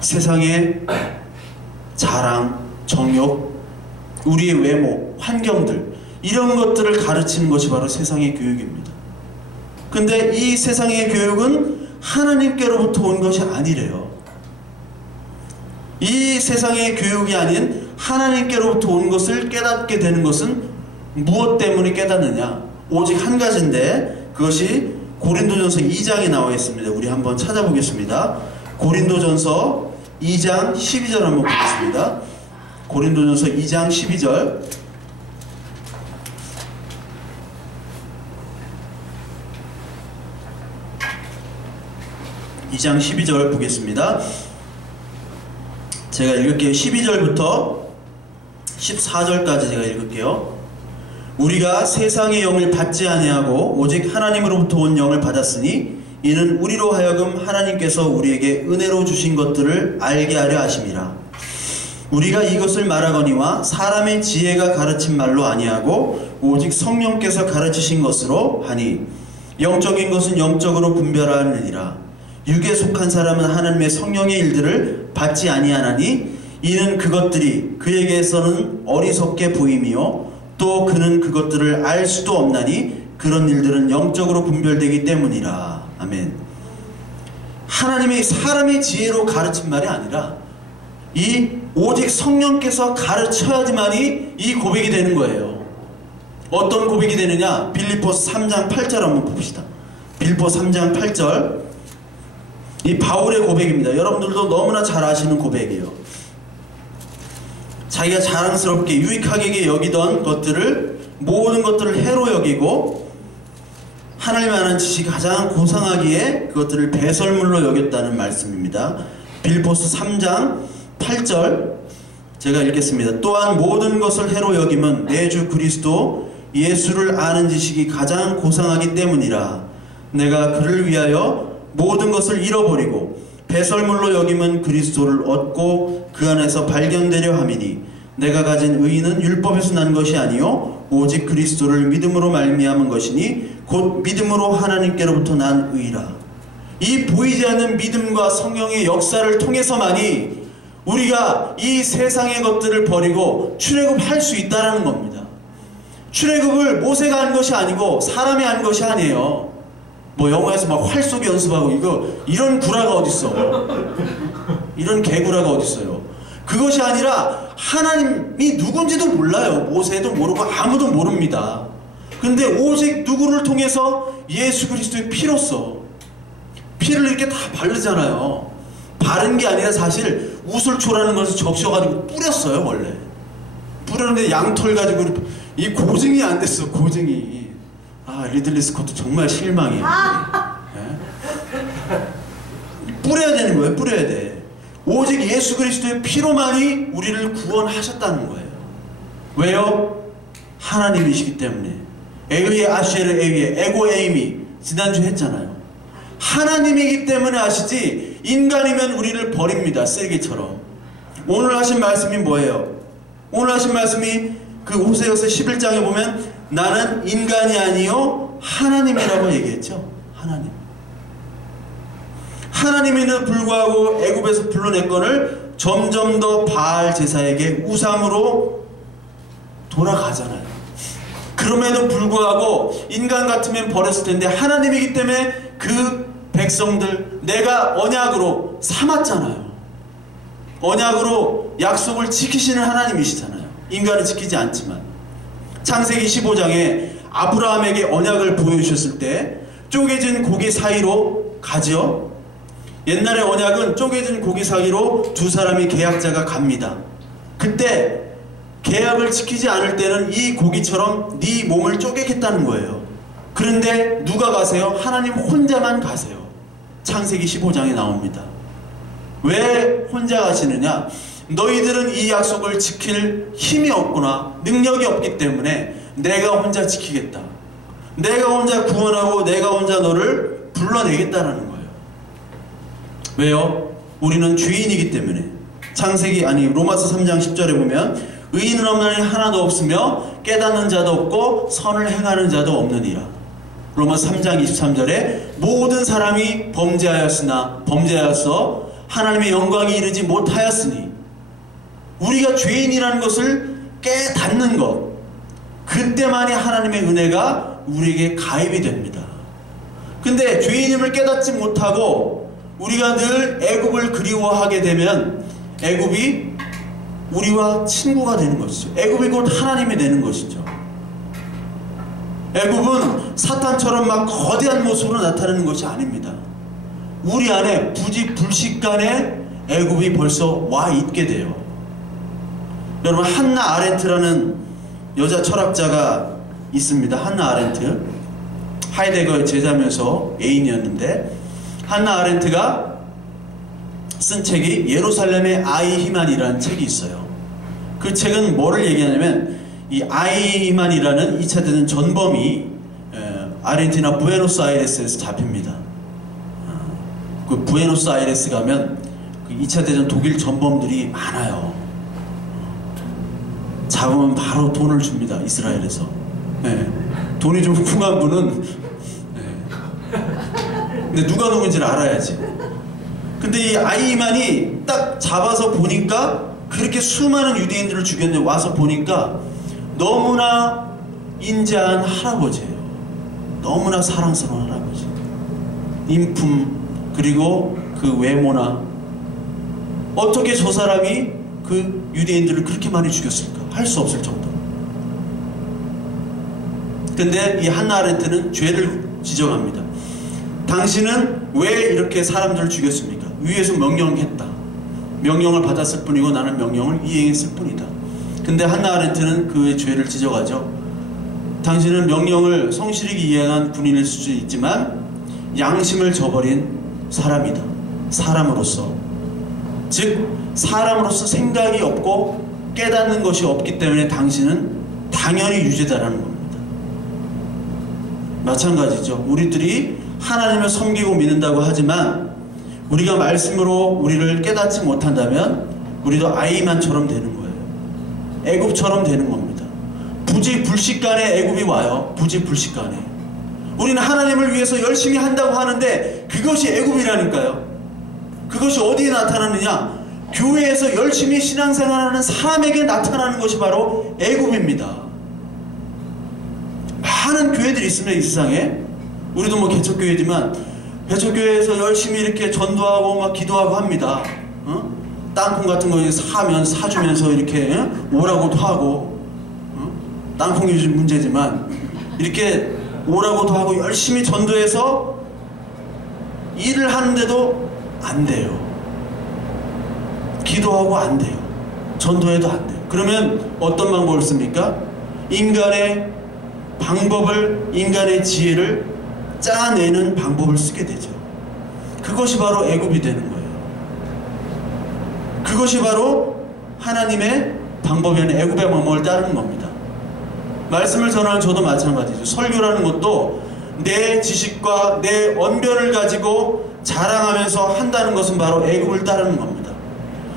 세상의 자랑, 정욕, 우리의 외모, 환경들, 이런 것들을 가르치는 것이 바로 세상의 교육입니다. 근데 이 세상의 교육은 하나님께로부터 온 것이 아니래요. 이 세상의 교육이 아닌 하나님께로부터 온 것을 깨닫게 되는 것은 무엇 때문에 깨닫느냐? 오직 한 가지인데 그것이 고린도전서 2장에 나와 있습니다. 우리 한번 찾아보겠습니다. 고린도전서 2장 12절 한번 보겠습니다. 고린도전서 2장 12절. (2장 12절) 보겠습니다. 제가 읽을게요. 12절부터 14절까지 제가 읽을게요. 우리가 세상의 영을 받지 아니하고 오직 하나님으로부터 온 영을 받았으니 이는 우리로 하여금 하나님께서 우리에게 은혜로 주신 것들을 알게 하려 하심이라. 우리가 이것을 말하거니와 사람의 지혜가 가르친 말로 아니하고 오직 성령께서 가르치신 것으로 하니 영적인 것은 영적으로 분별하느니라. 육에 속한 사람은 하나님의 성령의 일들을 받지 아니하나니 이는 그것들이 그에게서는 어리석게 보임이요 또 그는 그것들을 알 수도 없나니 그런 일들은 영적으로 분별되기 때문이라. 아멘. 하나님의 사람의 지혜로 가르친 말이 아니라 이 오직 성령께서 가르쳐야지만이 이 고백이 되는 거예요. 어떤 고백이 되느냐? 빌립보서 3장 8절 한번 봅시다. 빌립보서 3장 8절. 이 바울의 고백입니다. 여러분들도 너무나 잘 아시는 고백이에요. 자기가 자랑스럽게 유익하게 여기던 것들을, 모든 것들을 해로 여기고 하나님 아는 지식이 가장 고상하기에 그것들을 배설물로 여겼다는 말씀입니다. 빌립보서 3장 8절 제가 읽겠습니다. 또한 모든 것을 해로 여김은 내 주 그리스도 예수를 아는 지식이 가장 고상하기 때문이라. 내가 그를 위하여 모든 것을 잃어버리고 배설물로 여김은 그리스도를 얻고 그 안에서 발견되려 함이니 내가 가진 의의는 율법에서 난 것이 아니요 오직 그리스도를 믿음으로 말미암은 것이니 곧 믿음으로 하나님께로부터 난 의라. 이 보이지 않는 믿음과 성령의 역사를 통해서만이 우리가 이 세상의 것들을 버리고 출애굽할 수 있다는 겁니다. 출애굽을 모세가 한 것이 아니고 사람이 한 것이 아니에요. 뭐 영화에서 막 활쏘기 연습하고 이런 구라가 어딨어. 이런 개구라가 어딨어요. 그것이 아니라 하나님이 누군지도 몰라요. 모세도 모르고 아무도 모릅니다. 근데 오직 누구를 통해서? 예수 그리스도의 피로써. 피를 이렇게 다 바르잖아요. 바른 게 아니라 사실 우슬초라는 것을 적셔가지고 뿌렸어요. 원래 뿌렸는데 양털 가지고 이 고증이 안 됐어. 고증이. 아, 리들리 스콧도 정말 실망이에요. 네? 뿌려야 되는 거예요. 뿌려야 돼. 오직 예수 그리스도의 피로만이 우리를 구원하셨다는 거예요. 왜요? 하나님이시기 때문에. 에위에 아쉐르 에위에 에고 에이미 지난주 했잖아요. 하나님이기 때문에 아시지 인간이면 우리를 버립니다. 쓰레기처럼. 오늘 하신 말씀이 뭐예요? 오늘 하신 말씀이 그 호세아서 11장에 보면 나는 인간이 아니요 하나님이라고 얘기했죠. 하나님. 하나님에도 불구하고 애굽에서 불러냈건을 점점 더 바알 제사에게 우상으로 돌아가잖아요. 그럼에도 불구하고 인간 같으면 버렸을 텐데 하나님이기 때문에 그 백성들 내가 언약으로 삼았잖아요. 언약으로 약속을 지키시는 하나님이시잖아요. 인간은 지키지 않지만. 창세기 15장에 아브라함에게 언약을 보여주셨을 때 쪼개진 고기 사이로 가죠. 옛날의 언약은 쪼개진 고기 사이로 두 사람이 계약자가 갑니다. 그때 계약을 지키지 않을 때는 이 고기처럼 네 몸을 쪼개겠다는 거예요. 그런데 누가 가세요? 하나님 혼자만 가세요. 창세기 15장에 나옵니다. 왜 혼자 가시느냐? 너희들은 이 약속을 지킬 힘이 없구나, 능력이 없기 때문에 내가 혼자 지키겠다. 내가 혼자 구원하고 내가 혼자 너를 불러내겠다라는 거예요. 왜요? 우리는 죄인이기 때문에. 로마서 3장 10절에 보면 의인은 없나니 하나도 없으며 깨닫는 자도 없고 선을 행하는 자도 없느니라. 로마서 3장 23절에 모든 사람이 범죄하였어 하나님의 영광에 이르지 못하였으니. 우리가 죄인이라는 것을 깨닫는 것, 그때만이 하나님의 은혜가 우리에게 가입이 됩니다. 근데 죄인임을 깨닫지 못하고 우리가 늘 애굽을 그리워하게 되면 애굽이 우리와 친구가 되는 것이죠. 애굽이 곧 하나님이 되는 것이죠. 애굽은 사탄처럼 막 거대한 모습으로 나타나는 것이 아닙니다. 우리 안에 부지불식간에 애굽이 벌써 와 있게 돼요. 여러분, 한나 아렌트라는 여자 철학자가 있습니다. 한나 아렌트, 하이데거의 제자면서 애인이었는데, 한나 아렌트가 쓴 책이 예루살렘의 아이히만이라는 책이 있어요. 그 책은 뭐를 얘기하냐면, 이 아이히만이라는 2차 대전 전범이 아르헨티나 부에노스아이레스에서 잡힙니다. 그 부에노스아이레스 가면 그 2차 대전 독일 전범들이 많아요. 잡으면 바로 돈을 줍니다. 이스라엘에서. 네. 돈이 좀 쿵한 분은, 네. 근데 누가 누군지를 알아야지. 근데 이 아이히만이 딱 잡아서 보니까 그렇게 수많은 유대인들을 죽였는데 와서 보니까 너무나 인자한 할아버지예요. 너무나 사랑스러운 할아버지. 인품, 그리고 그 외모나, 어떻게 저 사람이 그 유대인들을 그렇게 많이 죽였을까? 할 수 없을 정도로. 근데 이 한나 아렌트는 죄를 지적합니다. 당신은 왜 이렇게 사람들을 죽였습니까? 위에서 명령을 했다. 명령을 받았을 뿐이고 나는 명령을 이행했을 뿐이다. 근데 한나 아렌트는 그의 죄를 지적하죠. 당신은 명령을 성실히 이행한 군인일 수도 있지만 양심을 저버린 사람이다. 사람으로서. 즉 사람으로서 생각이 없고 깨닫는 것이 없기 때문에 당신은 당연히 유죄다라는 겁니다. 마찬가지죠. 우리들이 하나님을 섬기고 믿는다고 하지만 우리가 말씀으로 우리를 깨닫지 못한다면 우리도 아이만처럼 되는 거예요. 애굽처럼 되는 겁니다. 부지불식간에 애굽이 와요. 부지불식간에. 우리는 하나님을 위해서 열심히 한다고 하는데 그것이 애굽이라니까요. 그것이 어디에 나타나느냐? 교회에서 열심히 신앙생활하는 사람에게 나타나는 것이 바로 애굽입니다. 많은 교회들이 있습니다. 이 세상에. 우리도 뭐 개척교회지만 개척교회에서 열심히 이렇게 전도하고 막 기도하고 합니다. 땅콩 같은 거 사주면서 이렇게 오라고도 하고, 땅콩이 요즘 문제지만 이렇게 오라고도 하고 열심히 전도해서 일을 하는데도 안 돼요. 기도하고 안 돼요. 전도해도 안 돼요. 그러면 어떤 방법을 씁니까? 인간의 방법을, 인간의 지혜를 짜내는 방법을 쓰게 되죠. 그것이 바로 애굽이 되는 거예요. 그것이 바로 하나님의 방법이 아닌 애굽의 방법을 따르는 겁니다. 말씀을 전하는 저도 마찬가지죠. 설교라는 것도 내 지식과 내 언변을 가지고 자랑하면서 한다는 것은 바로 애굽을 따르는 겁니다.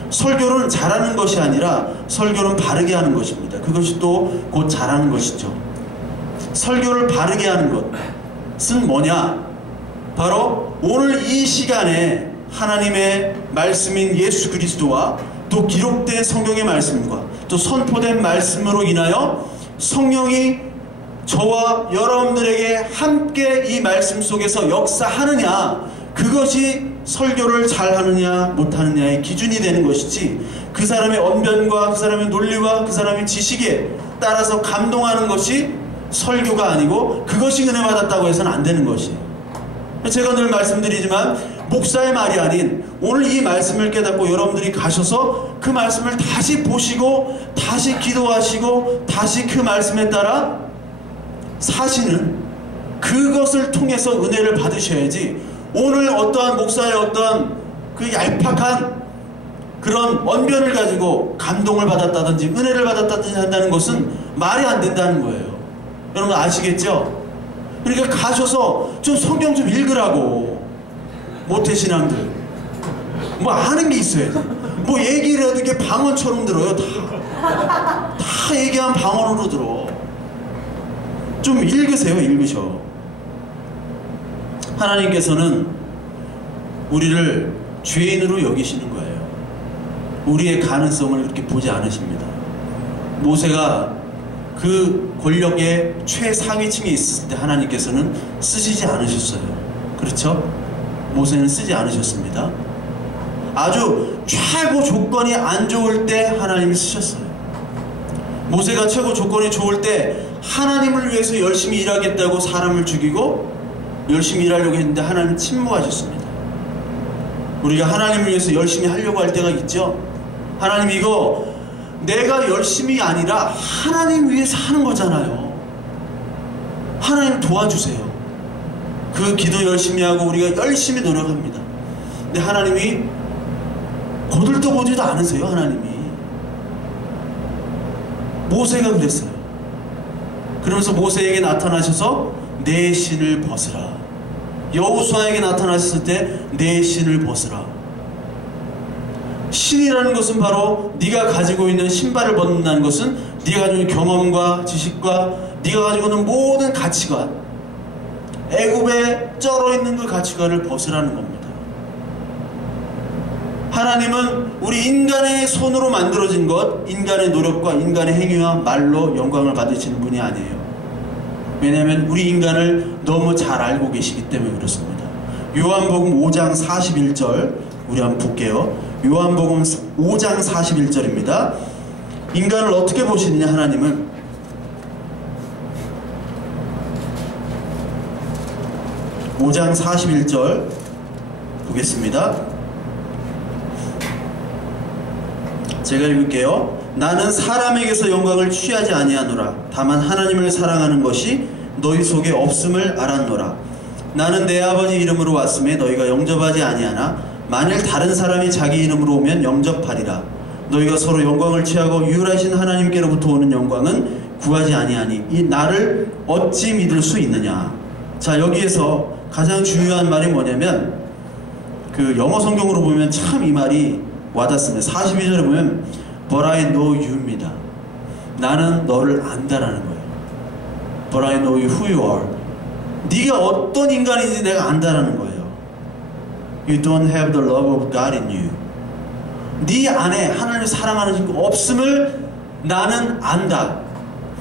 설교는 잘하는 것이 아니라 설교는 바르게 하는 것입니다. 그것이 또 곧 잘하는 것이죠. 설교를 바르게 하는 것은 뭐냐? 바로 오늘 이 시간에 하나님의 말씀인 예수 그리스도와 또 기록된 성경의 말씀과 또 선포된 말씀으로 인하여 성령이 저와 여러분들에게 함께 이 말씀 속에서 역사하느냐, 그것이 설교를 잘하느냐 못하느냐의 기준이 되는 것이지, 그 사람의 언변과 그 사람의 논리와 그 사람의 지식에 따라서 감동하는 것이 설교가 아니고 그것이 은혜 받았다고 해서는 안 되는 것이에요. 제가 늘 말씀드리지만 목사의 말이 아닌 오늘 이 말씀을 깨닫고 여러분들이 가셔서 그 말씀을 다시 보시고 다시 기도하시고 다시 그 말씀에 따라 사시는, 그것을 통해서 은혜를 받으셔야지, 오늘 어떠한 목사의 어떠한 그 얄팍한 그런 언변을 가지고 감동을 받았다든지 은혜를 받았다든지 한다는 것은 말이 안 된다는 거예요. 여러분 아시겠죠? 그러니까 가셔서 좀 성경 좀 읽으라고. 모태신앙들 뭐 아는 게 있어야지. 뭐 얘기를 해도 이게 방언처럼 들어요. 다 얘기한 방언으로 들어. 좀 읽으세요. 읽으셔. 하나님께서는 우리를 죄인으로 여기시는 거예요. 우리의 가능성을 그렇게 보지 않으십니다. 모세가 그 권력의 최상위층에 있을 때 하나님께서는 쓰시지 않으셨어요. 그렇죠? 모세는 쓰지 않으셨습니다. 아주 최고 조건이 안 좋을 때 하나님이 쓰셨어요. 모세가 최고 조건이 좋을 때 하나님을 위해서 열심히 일하겠다고 사람을 죽이고 열심히 일하려고 했는데 하나님 침묵하셨습니다. 우리가 하나님을 위해서 열심히 하려고 할 때가 있죠. 하나님, 이거 내가 열심히 아니라 하나님 위해서 하는 거잖아요. 하나님 도와주세요. 그 기도 열심히 하고 우리가 열심히 노력합니다. 근데 하나님이 거들떠보지도 않으세요. 하나님이. 모세가 그랬어요. 그러면서 모세에게 나타나셔서 내 신을 벗으라. 여호수아에게 나타나셨을 때 내 신을 벗으라. 신이라는 것은 바로 네가 가지고 있는 신발을 벗는다는 것은 네가 가지고 있는 경험과 지식과 네가 가지고 있는 모든 가치관, 애굽에 쩔어 있는 그 가치관을 벗으라는 겁니다. 하나님은 우리 인간의 손으로 만들어진 것, 인간의 노력과 인간의 행위와 말로 영광을 받으시는 분이 아니에요. 왜냐하면 우리 인간을 너무 잘 알고 계시기 때문에 그렇습니다. 요한복음 5장 41절 우리 한번 볼게요. 요한복음 5장 41절입니다. 인간을 어떻게 보시느냐 하나님은 (5장 41절) 보겠습니다. 제가 읽을게요. 나는 사람에게서 영광을 취하지 아니하노라. 다만 하나님을 사랑하는 것이 너희 속에 없음을 알았노라. 나는 내 아버지 이름으로 왔음에 너희가 영접하지 아니하나 만일 다른 사람이 자기 이름으로 오면 영접하리라. 너희가 서로 영광을 취하고 유일하신 하나님께로부터 오는 영광은 구하지 아니하니 이 나를 어찌 믿을 수 있느냐. 자, 여기에서 가장 중요한 말이 뭐냐면 그 영어 성경으로 보면 참 이 말이 와닿습니다. 42절에 보면 But I know you입니다. 나는 너를 안다라는 거예요. But I know you who you are. 네가 어떤 인간인지 내가 안다라는 거예요. You don't have the love of God in you. 네 안에 하나님을 사랑하는 거 없음을 나는 안다.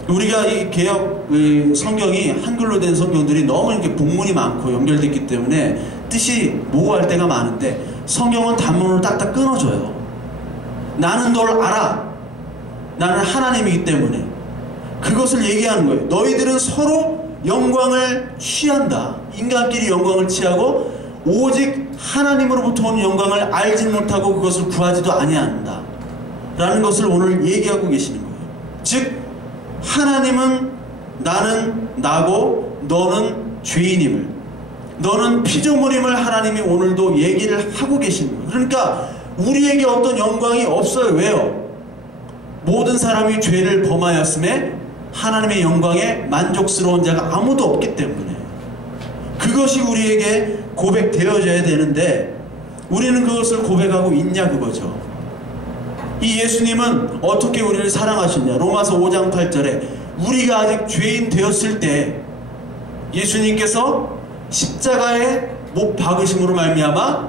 우리가 이 개역 성경이 한글로 된 성경들이 너무 이렇게 복문이 많고 연결됐기 때문에 뜻이 모호할 때가 많은데 성경은 단문으로 딱딱 끊어줘요. 나는 널 알아. 나는 하나님이기 때문에 그것을 얘기하는 거예요. 너희들은 서로 영광을 취한다. 인간끼리 영광을 취하고 오직 하나님으로부터 온 영광을 알지 못하고 그것을 구하지도 아니한다 라는 것을 오늘 얘기하고 계시는 거예요. 즉 하나님은 나는 나고 너는 죄인임을, 너는 피조물임을 하나님이 오늘도 얘기를 하고 계시는 거예요. 그러니까 우리에게 어떤 영광이 없어요. 왜요? 모든 사람이 죄를 범하였음에 하나님의 영광에 만족스러운 자가 아무도 없기 때문에 그것이 우리에게 고백되어져야 되는데 우리는 그것을 고백하고 있냐 그거죠. 이 예수님은 어떻게 우리를 사랑하셨냐. 로마서 5장 8절에 우리가 아직 죄인 되었을 때 예수님께서 십자가에 못 박으심으로 말미암아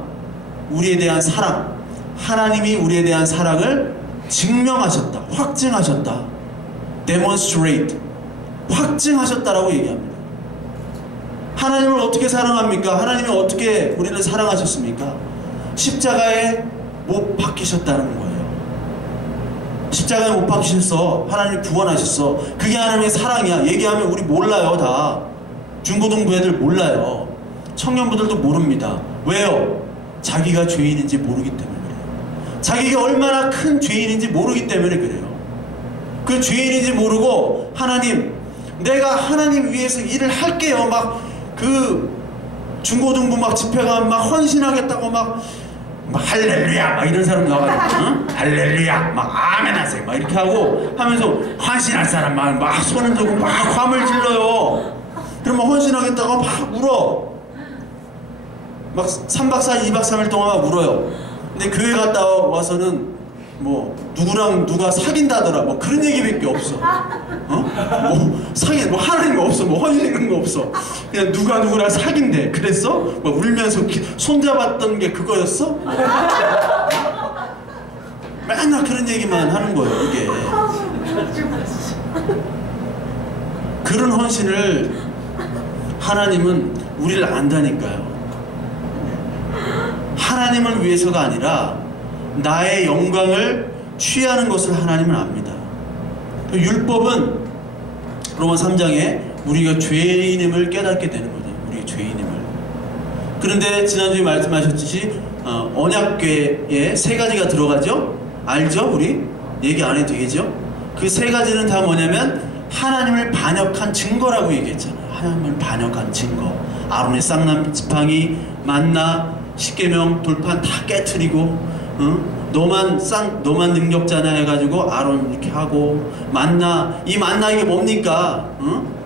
우리에 대한 사랑, 하나님이 우리에 대한 사랑을 증명하셨다, 확증하셨다, demonstrate, 확증하셨다라고 얘기합니다. 하나님을 어떻게 사랑합니까? 하나님이 어떻게 우리를 사랑하셨습니까? 십자가에 못 박히셨다는 거예요. 십자가에 못 박히셔서 하나님 구원하셨어. 그게 하나님의 사랑이야. 얘기하면 우리 몰라요. 다 중고등부 애들 몰라요. 청년부들도 모릅니다. 왜요? 자기가 죄인인지 모르기 때문에 그래요. 자기가 얼마나 큰 죄인인지 모르기 때문에 그래요. 그 죄인인지 모르고 하나님, 내가 하나님 위해서 일을 할게요. 막 그 중고등부 막 집회 가면 막 헌신하겠다고 막 할렐루야 막 이런 사람 나와가지고 응? 할렐루야 막 아멘 하세요 막 이렇게 하고 하면서 헌신할 사람 막 손을 들고 막 화음을 질러요. 그러면 헌신하겠다고 막 울어. 막 3박 4일 2박 3일 동안 막 울어요. 근데 교회 갔다 와서는 뭐 누구랑 누가 사귄다더라 뭐 그런 얘기밖에 없어. 뭐 사귄 뭐 하나님 없어. 뭐 헌신 그런 거 없어. 그냥 누가 누구랑 사귄대. 그랬어? 뭐 울면서 손잡았던 게 그거였어? 맨날 그런 얘기만 하는 거예요. 이게 그런 헌신을 하나님은 우리를 안다니까요. 하나님을 위해서가 아니라 나의 영광을 취하는 것을 하나님은 압니다. 율법은 로마 3장에 우리가 죄인임을 깨닫게 되는 거죠. 우리가 죄인임을. 그런데 지난주에 말씀하셨듯이 언약궤에 세 가지가 들어가죠? 알죠? 우리? 얘기 안 해도 되겠죠? 그 세 가지는 다 뭐냐면 하나님을 반역한 증거라고 얘기했잖아요. 하나님을 반역한 증거. 아론의 쌍난 지팡이, 만나, 십계명, 돌판 다 깨트리고, 너만 능력자냐 해가지고 아론 이렇게 하고, 만나, 이 만나 이게 뭡니까?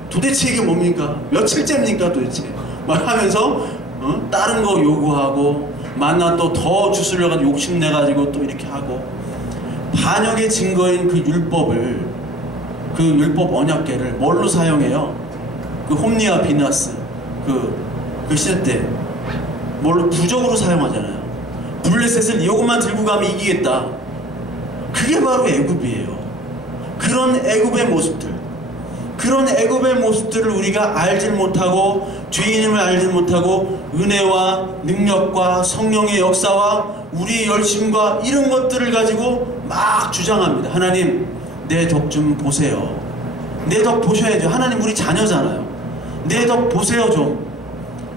도대체 이게 뭡니까? 며칠째입니까 도대체? 막 하면서 다른 거 요구하고, 만나 또 더 주술려가지고 욕심내가지고 또 이렇게 하고, 반역의 증거인 그 율법을, 그 율법 언약궤를 뭘로 사용해요? 그 홈리와 비나스 그 시대 때 뭘로 부적으로 사용하잖아요. 블레셋을 이것만 들고 가면 이기겠다. 그게 바로 애굽이에요. 그런 애굽의 모습들, 그런 애굽의 모습들을 우리가 알질 못하고, 죄인임을 알질 못하고, 은혜와 능력과 성령의 역사와 우리의 열심과 이런 것들을 가지고 막 주장합니다. 하나님, 내 덕 좀 보세요. 내 덕 보셔야죠. 하나님 우리 자녀잖아요. 내 덕 보세요 좀.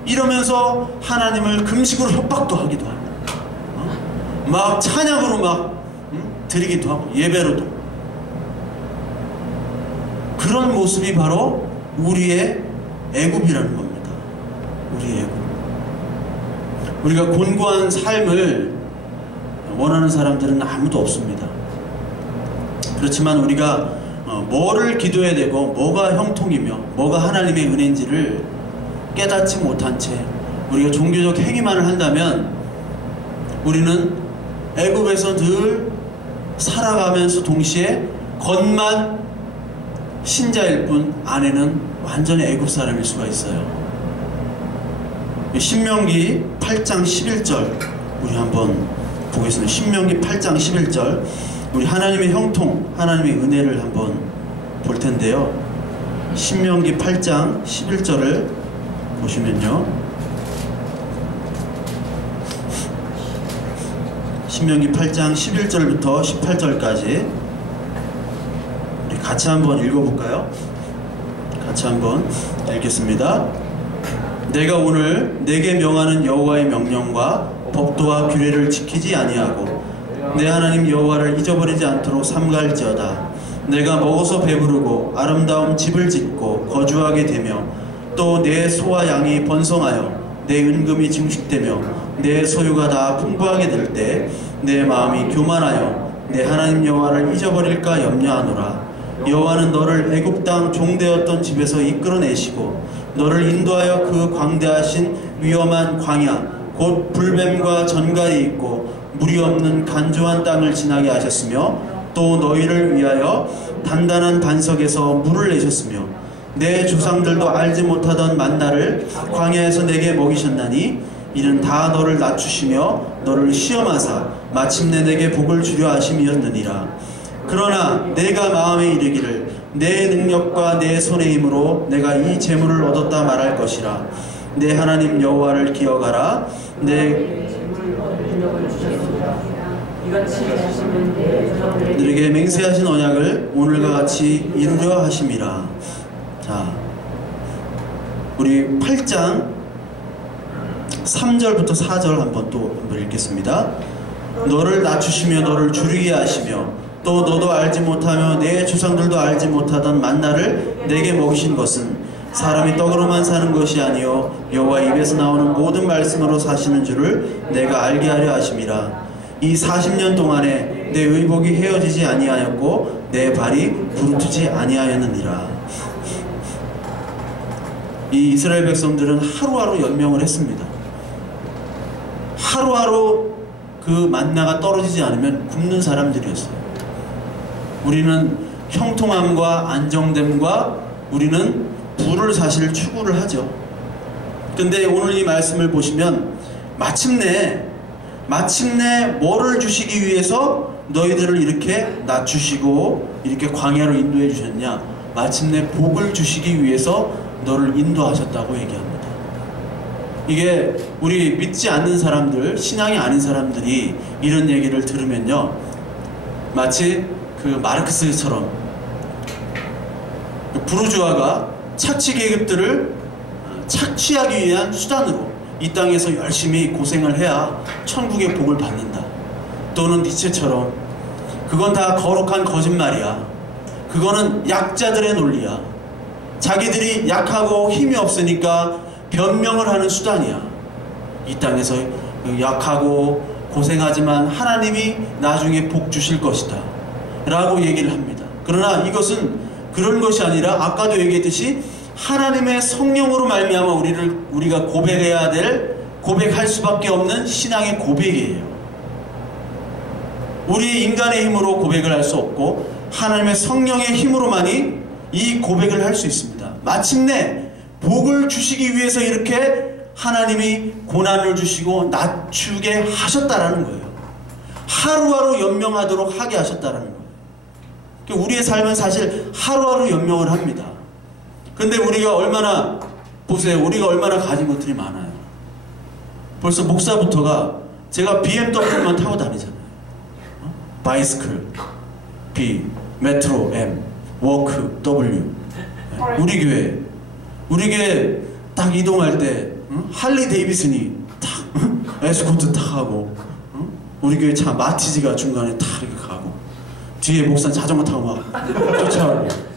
이러면서 하나님을 금식으로 협박도 하기도 합니다. 막 찬양으로 막 드리기도 하고, 예배로도. 그런 모습이 바로 우리의 애굽이라는 겁니다. 우리의 애굽. 우리가 곤고한 삶을 원하는 사람들은 아무도 없습니다. 그렇지만 우리가 뭐를 기도해야 되고 뭐가 형통이며 뭐가 하나님의 은혜인지를 깨닫지 못한 채 우리가 종교적 행위만을 한다면 우리는 애굽에서 늘 살아가면서 동시에 겉만 신자일 뿐 안에는 완전히 애굽 사람일 수가 있어요. 신명기 8장 11절 우리 한번 보겠습니다. 신명기 8장 11절 우리 하나님의 형통, 하나님의 은혜를 한번 볼 텐데요. 신명기 8장 11절을 보시면요. 신명기 8장 11절부터 18절까지 우리 같이 한번 읽어볼까요? 같이 한번 읽겠습니다. 내가 오늘 내게 명하는 여호와의 명령과 법도와 규례를 지키지 아니하고 내 하나님 여호와를 잊어버리지 않도록 삼갈지어다. 내가 먹어서 배부르고 아름다운 집을 짓고 거주하게 되며 또 내 소와 양이 번성하여 내 은금이 증식되며 내 소유가 다 풍부하게 될 때 내 마음이 교만하여 내 하나님 여호와를 잊어버릴까 염려하노라. 여호와는 너를 애굽 땅 종되었던 집에서 이끌어내시고 너를 인도하여 그 광대하신 위험한 광야 곧 불뱀과 전갈이 있고 물이 없는 간조한 땅을 지나게 하셨으며 또 너희를 위하여 단단한 반석에서 물을 내셨으며 내 조상들도 알지 못하던 만나를 광야에서 내게 먹이셨나니 이는 다 너를 낮추시며 너를 시험하사 마침내 내게 복을 주려 하심이었느니라. 그러나 내가 마음에 이르기를 내 능력과 내 손의 힘으로 내가 이 재물을 얻었다 말할 것이라. 내 하나님 여호와를 기억하라. 너에게 맹세하신 언약을 오늘과 같이 이루려 하심이라. 자, 우리 8장 3절부터 4절 한번 읽겠습니다. 너를 낮추시며 너를 줄이게 하시며 또 너도 알지 못하며 내 조상들도 알지 못하던 만나를 내게 먹이신 것은 사람이 떡으로만 사는 것이 아니요 여호와 입에서 나오는 모든 말씀으로 사시는 줄을 내가 알게 하려 하심이라. 이 40년 동안에 내 의복이 헤어지지 아니하였고 내 발이 부르트지 아니하였느니라. 이 이스라엘 백성들은 하루하루 연명을 했습니다. 하루하루 그 만나가 떨어지지 않으면 굶는 사람들이었어요. 우리는 형통함과 안정됨과 우리는 부를 사실 추구를 하죠. 근데 오늘 이 말씀을 보시면 마침내 뭐를 주시기 위해서 너희들을 이렇게 낮추시고 이렇게 광야로 인도해 주셨냐? 마침내 복을 주시기 위해서 너를 인도하셨다고 얘기합니다. 이게 우리 믿지 않는 사람들, 신앙이 아닌 사람들이 이런 얘기를 들으면요, 마치 그 마르크스처럼 부르주아가 착취 계급들을 착취하기 위한 수단으로 이 땅에서 열심히 고생을 해야 천국의 복을 받는다. 또는 니체처럼 그건 다 거룩한 거짓말이야. 그거는 약자들의 논리야. 자기들이 약하고 힘이 없으니까 변명을 하는 수단이야. 이 땅에서 약하고 고생하지만 하나님이 나중에 복 주실 것이다 라고 얘기를 합니다. 그러나 이것은 그런 것이 아니라 아까도 얘기했듯이 하나님의 성령으로 말미암아 우리가 고백해야 될, 고백할 수밖에 없는 신앙의 고백이에요. 우리 인간의 힘으로 고백을 할 수 없고 하나님의 성령의 힘으로만이 이 고백을 할 수 있습니다. 마침내 복을 주시기 위해서 이렇게 하나님이 고난을 주시고 낮추게 하셨다라는 거예요. 하루하루 연명하도록 하게 하셨다라는 거예요. 우리의 삶은 사실 하루하루 연명을 합니다. 근데 우리가 얼마나, 보세요, 우리가 얼마나 가진 것들이 많아요. 벌써 목사부터가 제가 BMW만 타고 다니잖아요. 바이스클 B, 메트로 M, 워크 W. 우리 교회 딱 이동할 때 할리 데이비슨이 탁 에스코트 탁 하고, 우리 교회 차 마티즈가 중간에 탁 이렇게 가고, 뒤에 목사 자전거 타고 막 쫓아오고.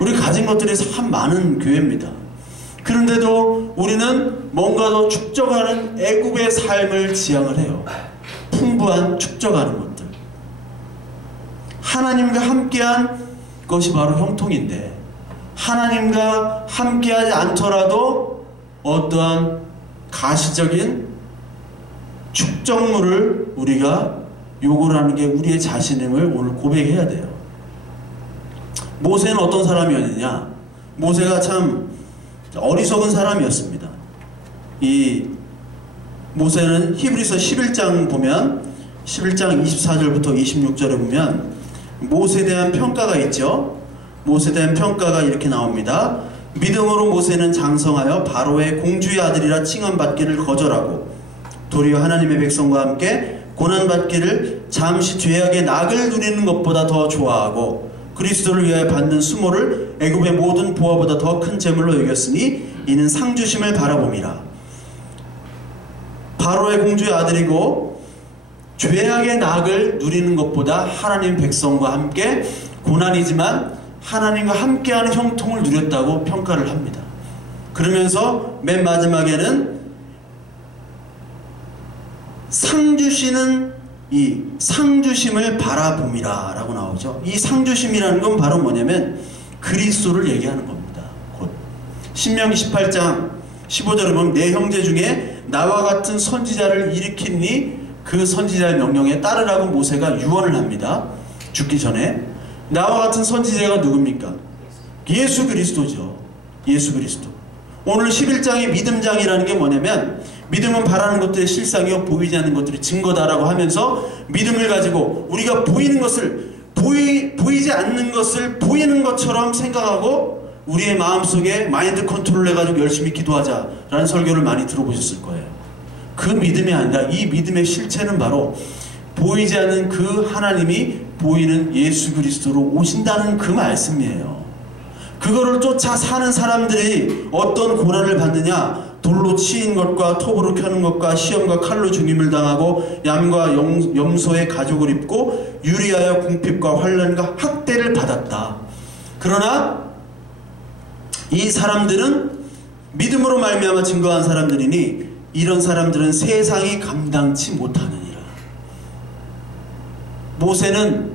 우리 가진 것들이 참 많은 교회입니다. 그런데도 우리는 뭔가 더 축적하는 애굽의 삶을 지향을 해요. 풍부한 축적하는 것들. 하나님과 함께한 것이 바로 형통인데, 하나님과 함께하지 않더라도 어떠한 가시적인 축적물을 우리가 요구를 하는 게 우리의 자신임을 오늘 고백해야 돼요. 모세는 어떤 사람이었느냐? 모세가 참 어리석은 사람이었습니다. 이 모세는 히브리서 11장 보면, 11장 24절부터 26절에 보면 모세에 대한 평가가 있죠. 모세에 대한 평가가 이렇게 나옵니다. 믿음으로 모세는 장성하여 바로의 공주의 아들이라 칭함받기를 거절하고 도리어 하나님의 백성과 함께 고난받기를 잠시 죄악의 낙을 누리는 것보다 더 좋아하고 그리스도를 위하여 받는 수모를 애굽의 모든 보화보다 더 큰 재물로 여겼으니 이는 상주심을 바라봄이라. 바로의 공주의 아들이고 죄악의 낙을 누리는 것보다 하나님 백성과 함께 고난이지만 하나님과 함께하는 형통을 누렸다고 평가를 합니다. 그러면서 맨 마지막에는 상주시는 이 상주심을 바라봄이라 라고 나오죠. 이 상주심이라는 건 바로 뭐냐면 그리스도를 얘기하는 겁니다. 곧 신명기 18장 15절에 보면 내 형제 중에 나와 같은 선지자를 일으키니 그 선지자의 명령에 따르라고 모세가 유언을 합니다. 죽기 전에. 나와 같은 선지자가 누굽니까? 예수 그리스도죠. 예수 그리스도. 오늘 11장의 믿음장이라는 게 뭐냐면 믿음은 바라는 것들의 실상이요 보이지 않는 것들의 증거다라고 하면서 믿음을 가지고 우리가 보이는 것을 보이지 않는 것을 보이는 것처럼 생각하고 우리의 마음속에 마인드 컨트롤 해가지고 열심히 기도하자라는 설교를 많이 들어보셨을 거예요. 그 믿음이 아니라 이 믿음의 실체는 바로 보이지 않는 그 하나님이 보이는 예수 그리스도로 오신다는 그 말씀이에요. 그거를 쫓아 사는 사람들이 어떤 고난을 받느냐? 돌로 치인 것과 톱으로 켜는 것과 시험과 칼로 죽임을 당하고 얌과 염소의 가죽을 입고 유리하여 궁핍과 환난과 학대를 받았다. 그러나 이 사람들은 믿음으로 말미암아 증거한 사람들이니 이런 사람들은 세상이 감당치 못하느니라. 모세는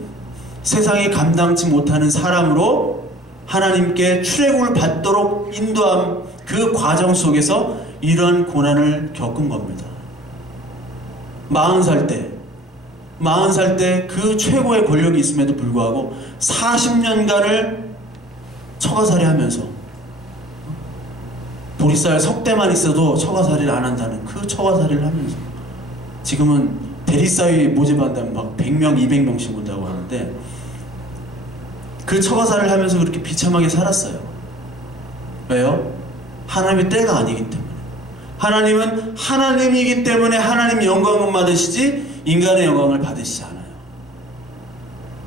세상이 감당치 못하는 사람으로 하나님께 출애굽을 받도록 인도함 그 과정 속에서 이런 고난을 겪은 겁니다. 40살 때 그 최고의 권력이 있음에도 불구하고 40년간을 처가살이 하면서 보리쌀 석대만 있어도 처가살이를 안 한다는 그 처가살이를 하면서 지금은 대리사위 모집한다면 막 100명, 200명씩 온다고 하는데 그 처가살을 하면서 그렇게 비참하게 살았어요. 왜요? 하나님의 때가 아니기 때문에. 하나님은 하나님이기 때문에 하나님 영광은 받으시지 인간의 영광을 받으시지 않아요.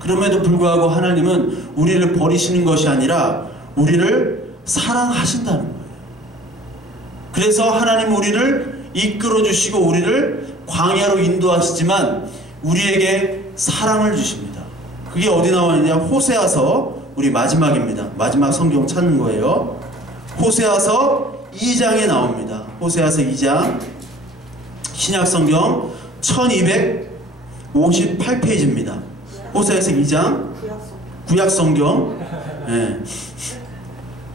그럼에도 불구하고 하나님은 우리를 버리시는 것이 아니라 우리를 사랑하신다는 거예요. 그래서 하나님은 우리를 이끌어 주시고 우리를 광야로 인도하시지만 우리에게 사랑을 주십니다. 그게 어디 나와 있냐? 호세아서, 우리 마지막입니다. 마지막 성경 찾는 거예요. 호세아서 2장에 나옵니다. 호세아서 2장, 신약성경 1258페이지입니다. 호세아서 2장, 구약성경, 네.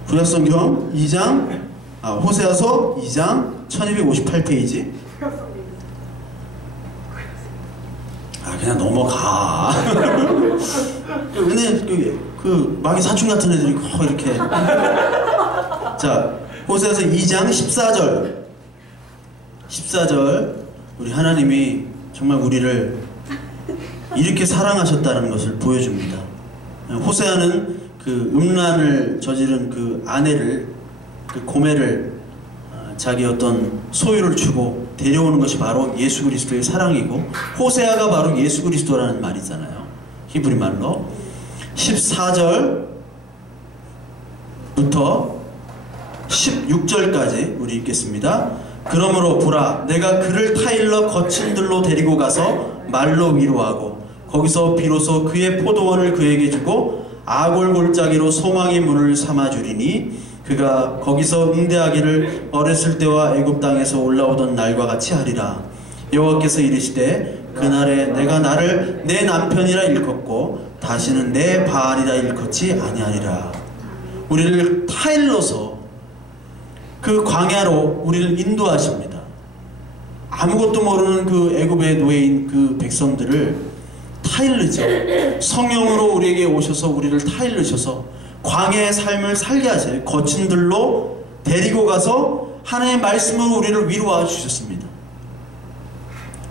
구약성경 2장, 호세아서 2장 1258페이지. 그냥 넘어가. 근데 그 마귀 사춘 같은 애들이 이렇게. 자, 호세아서 2장 14절. 우리 하나님이 정말 우리를 이렇게 사랑하셨다는 것을 보여줍니다. 호세아는 그 음란을 저지른 그 아내를, 그 고매를 자기 어떤 소유를 주고 데려오는 것이 바로 예수 그리스도의 사랑이고, 호세아가 바로 예수 그리스도라는 말이잖아요. 히브리 말로. 14절부터 16절까지 우리 읽겠습니다. 그러므로 보라, 내가 그를 타일러 거친 들로 데리고 가서 말로 위로하고 거기서 비로소 그의 포도원을 그에게 주고 아골골짜기로 소망의 문을 삼아주리니 그가 거기서 응대하기를 어렸을 때와 애굽 땅에서 올라오던 날과 같이 하리라. 여호와께서 이르시되 그날에 내가 나를 내 남편이라 일컫고 다시는 내 바알이라 일컫지 아니하리라. 우리를 타일러서 그 광야로 우리를 인도하십니다. 아무것도 모르는 그 애굽의 노예인 그 백성들을 타일르죠. 성령으로 우리에게 오셔서 우리를 타일르셔서 광야의 삶을 살게 하세요. 거친 들로 데리고 가서 하나님의 말씀으로 우리를 위로하 주셨습니다.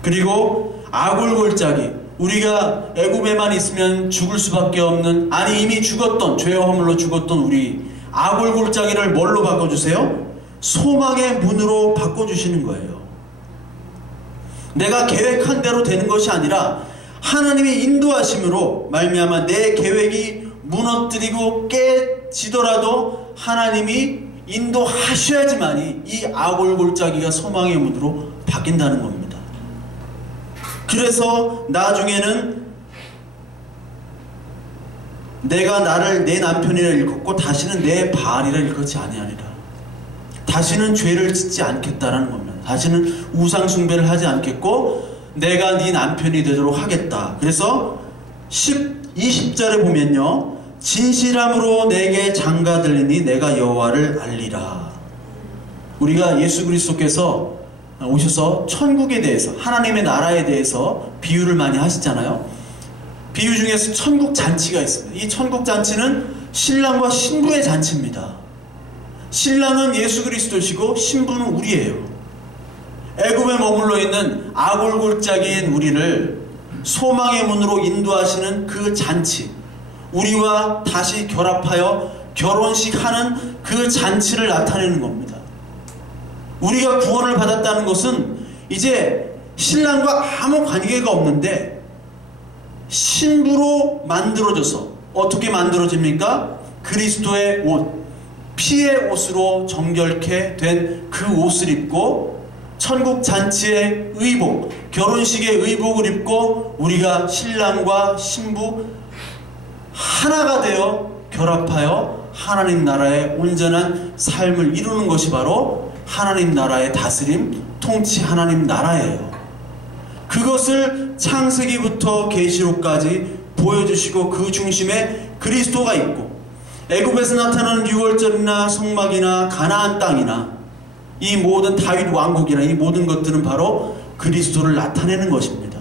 그리고 아골골짜기, 우리가 애굽에만 있으면 죽을 수밖에 없는, 아니 이미 죽었던, 죄와 허물로 죽었던 우리 아골골짜기를 뭘로 바꿔주세요? 소망의 문으로 바꿔주시는 거예요. 내가 계획한 대로 되는 것이 아니라 하나님의 인도하심으로 말미암아 내 계획이 무너뜨리고 깨지더라도 하나님이 인도하셔야지만이 이 아골골짜기가 소망의 문으로 바뀐다는 겁니다. 그래서 나중에는 내가 나를 내 남편이라 일컫고 다시는 내 바알이라 일컫지 아니하리라. 다시는 죄를 짓지 않겠다라는 겁니다. 다시는 우상 숭배를 하지 않겠고 내가 네 남편이 되도록 하겠다. 그래서 20절에 보면요, 진실함으로 내게 장가 들리니 내가 여호와를 알리라. 우리가 예수 그리스도께서 오셔서 천국에 대해서, 하나님의 나라에 대해서 비유를 많이 하시잖아요. 비유 중에서 천국 잔치가 있습니다. 이 천국 잔치는 신랑과 신부의 잔치입니다. 신랑은 예수 그리스도시고 신부는 우리예요. 애굽에 머물러 있는 아골골짜기인 우리를 소망의 문으로 인도하시는 그 잔치, 우리와 다시 결합하여 결혼식 하는 그 잔치를 나타내는 겁니다. 우리가 구원을 받았다는 것은 이제 신랑과 아무 관계가 없는데 신부로 만들어져서, 어떻게 만들어집니까? 그리스도의 옷, 피의 옷으로 정결케 된 그 옷을 입고 천국 잔치의 의복, 결혼식의 의복을 입고 우리가 신랑과 신부 하나가 되어 결합하여 하나님 나라의 온전한 삶을 이루는 것이 바로 하나님 나라의 다스림, 통치 하나님 나라예요. 그것을 창세기부터 계시록까지 보여주시고 그 중심에 그리스도가 있고, 애굽에서 나타나는 유월절이나 성막이나 가나안 땅이나 이 모든 다윗 왕국이나 이 모든 것들은 바로 그리스도를 나타내는 것입니다.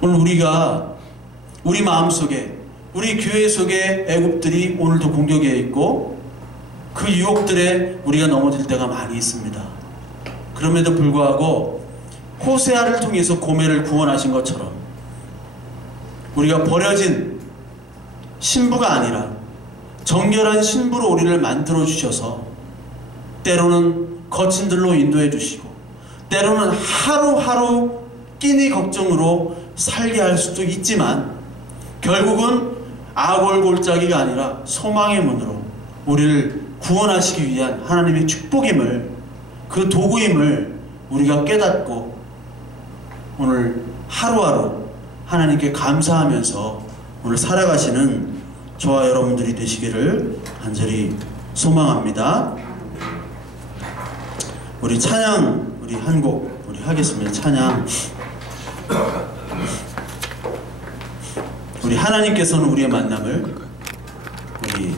오늘 우리가 우리 마음속에, 우리 교회 속에 애굽들이 오늘도 공격해 있고 그 유혹들에 우리가 넘어질 때가 많이 있습니다. 그럼에도 불구하고 호세아를 통해서 고멜을 구원하신 것처럼 우리가 버려진 신부가 아니라 정결한 신부로 우리를 만들어 주셔서 때로는 거친 들로 인도해 주시고 때로는 하루하루 끼니 걱정으로 살게 할 수도 있지만 결국은 아골골짜기가 아니라 소망의 문으로 우리를 구원하시기 위한 하나님의 축복임을, 그 도구임을 우리가 깨닫고 오늘 하루하루 하나님께 감사하면서 오늘 살아가시는 저와 여러분들이 되시기를 간절히 소망합니다. 우리 찬양, 우리 한 곡 우리 하겠습니다. 찬양. 우리 하나님께서는 우리의 만남을 우리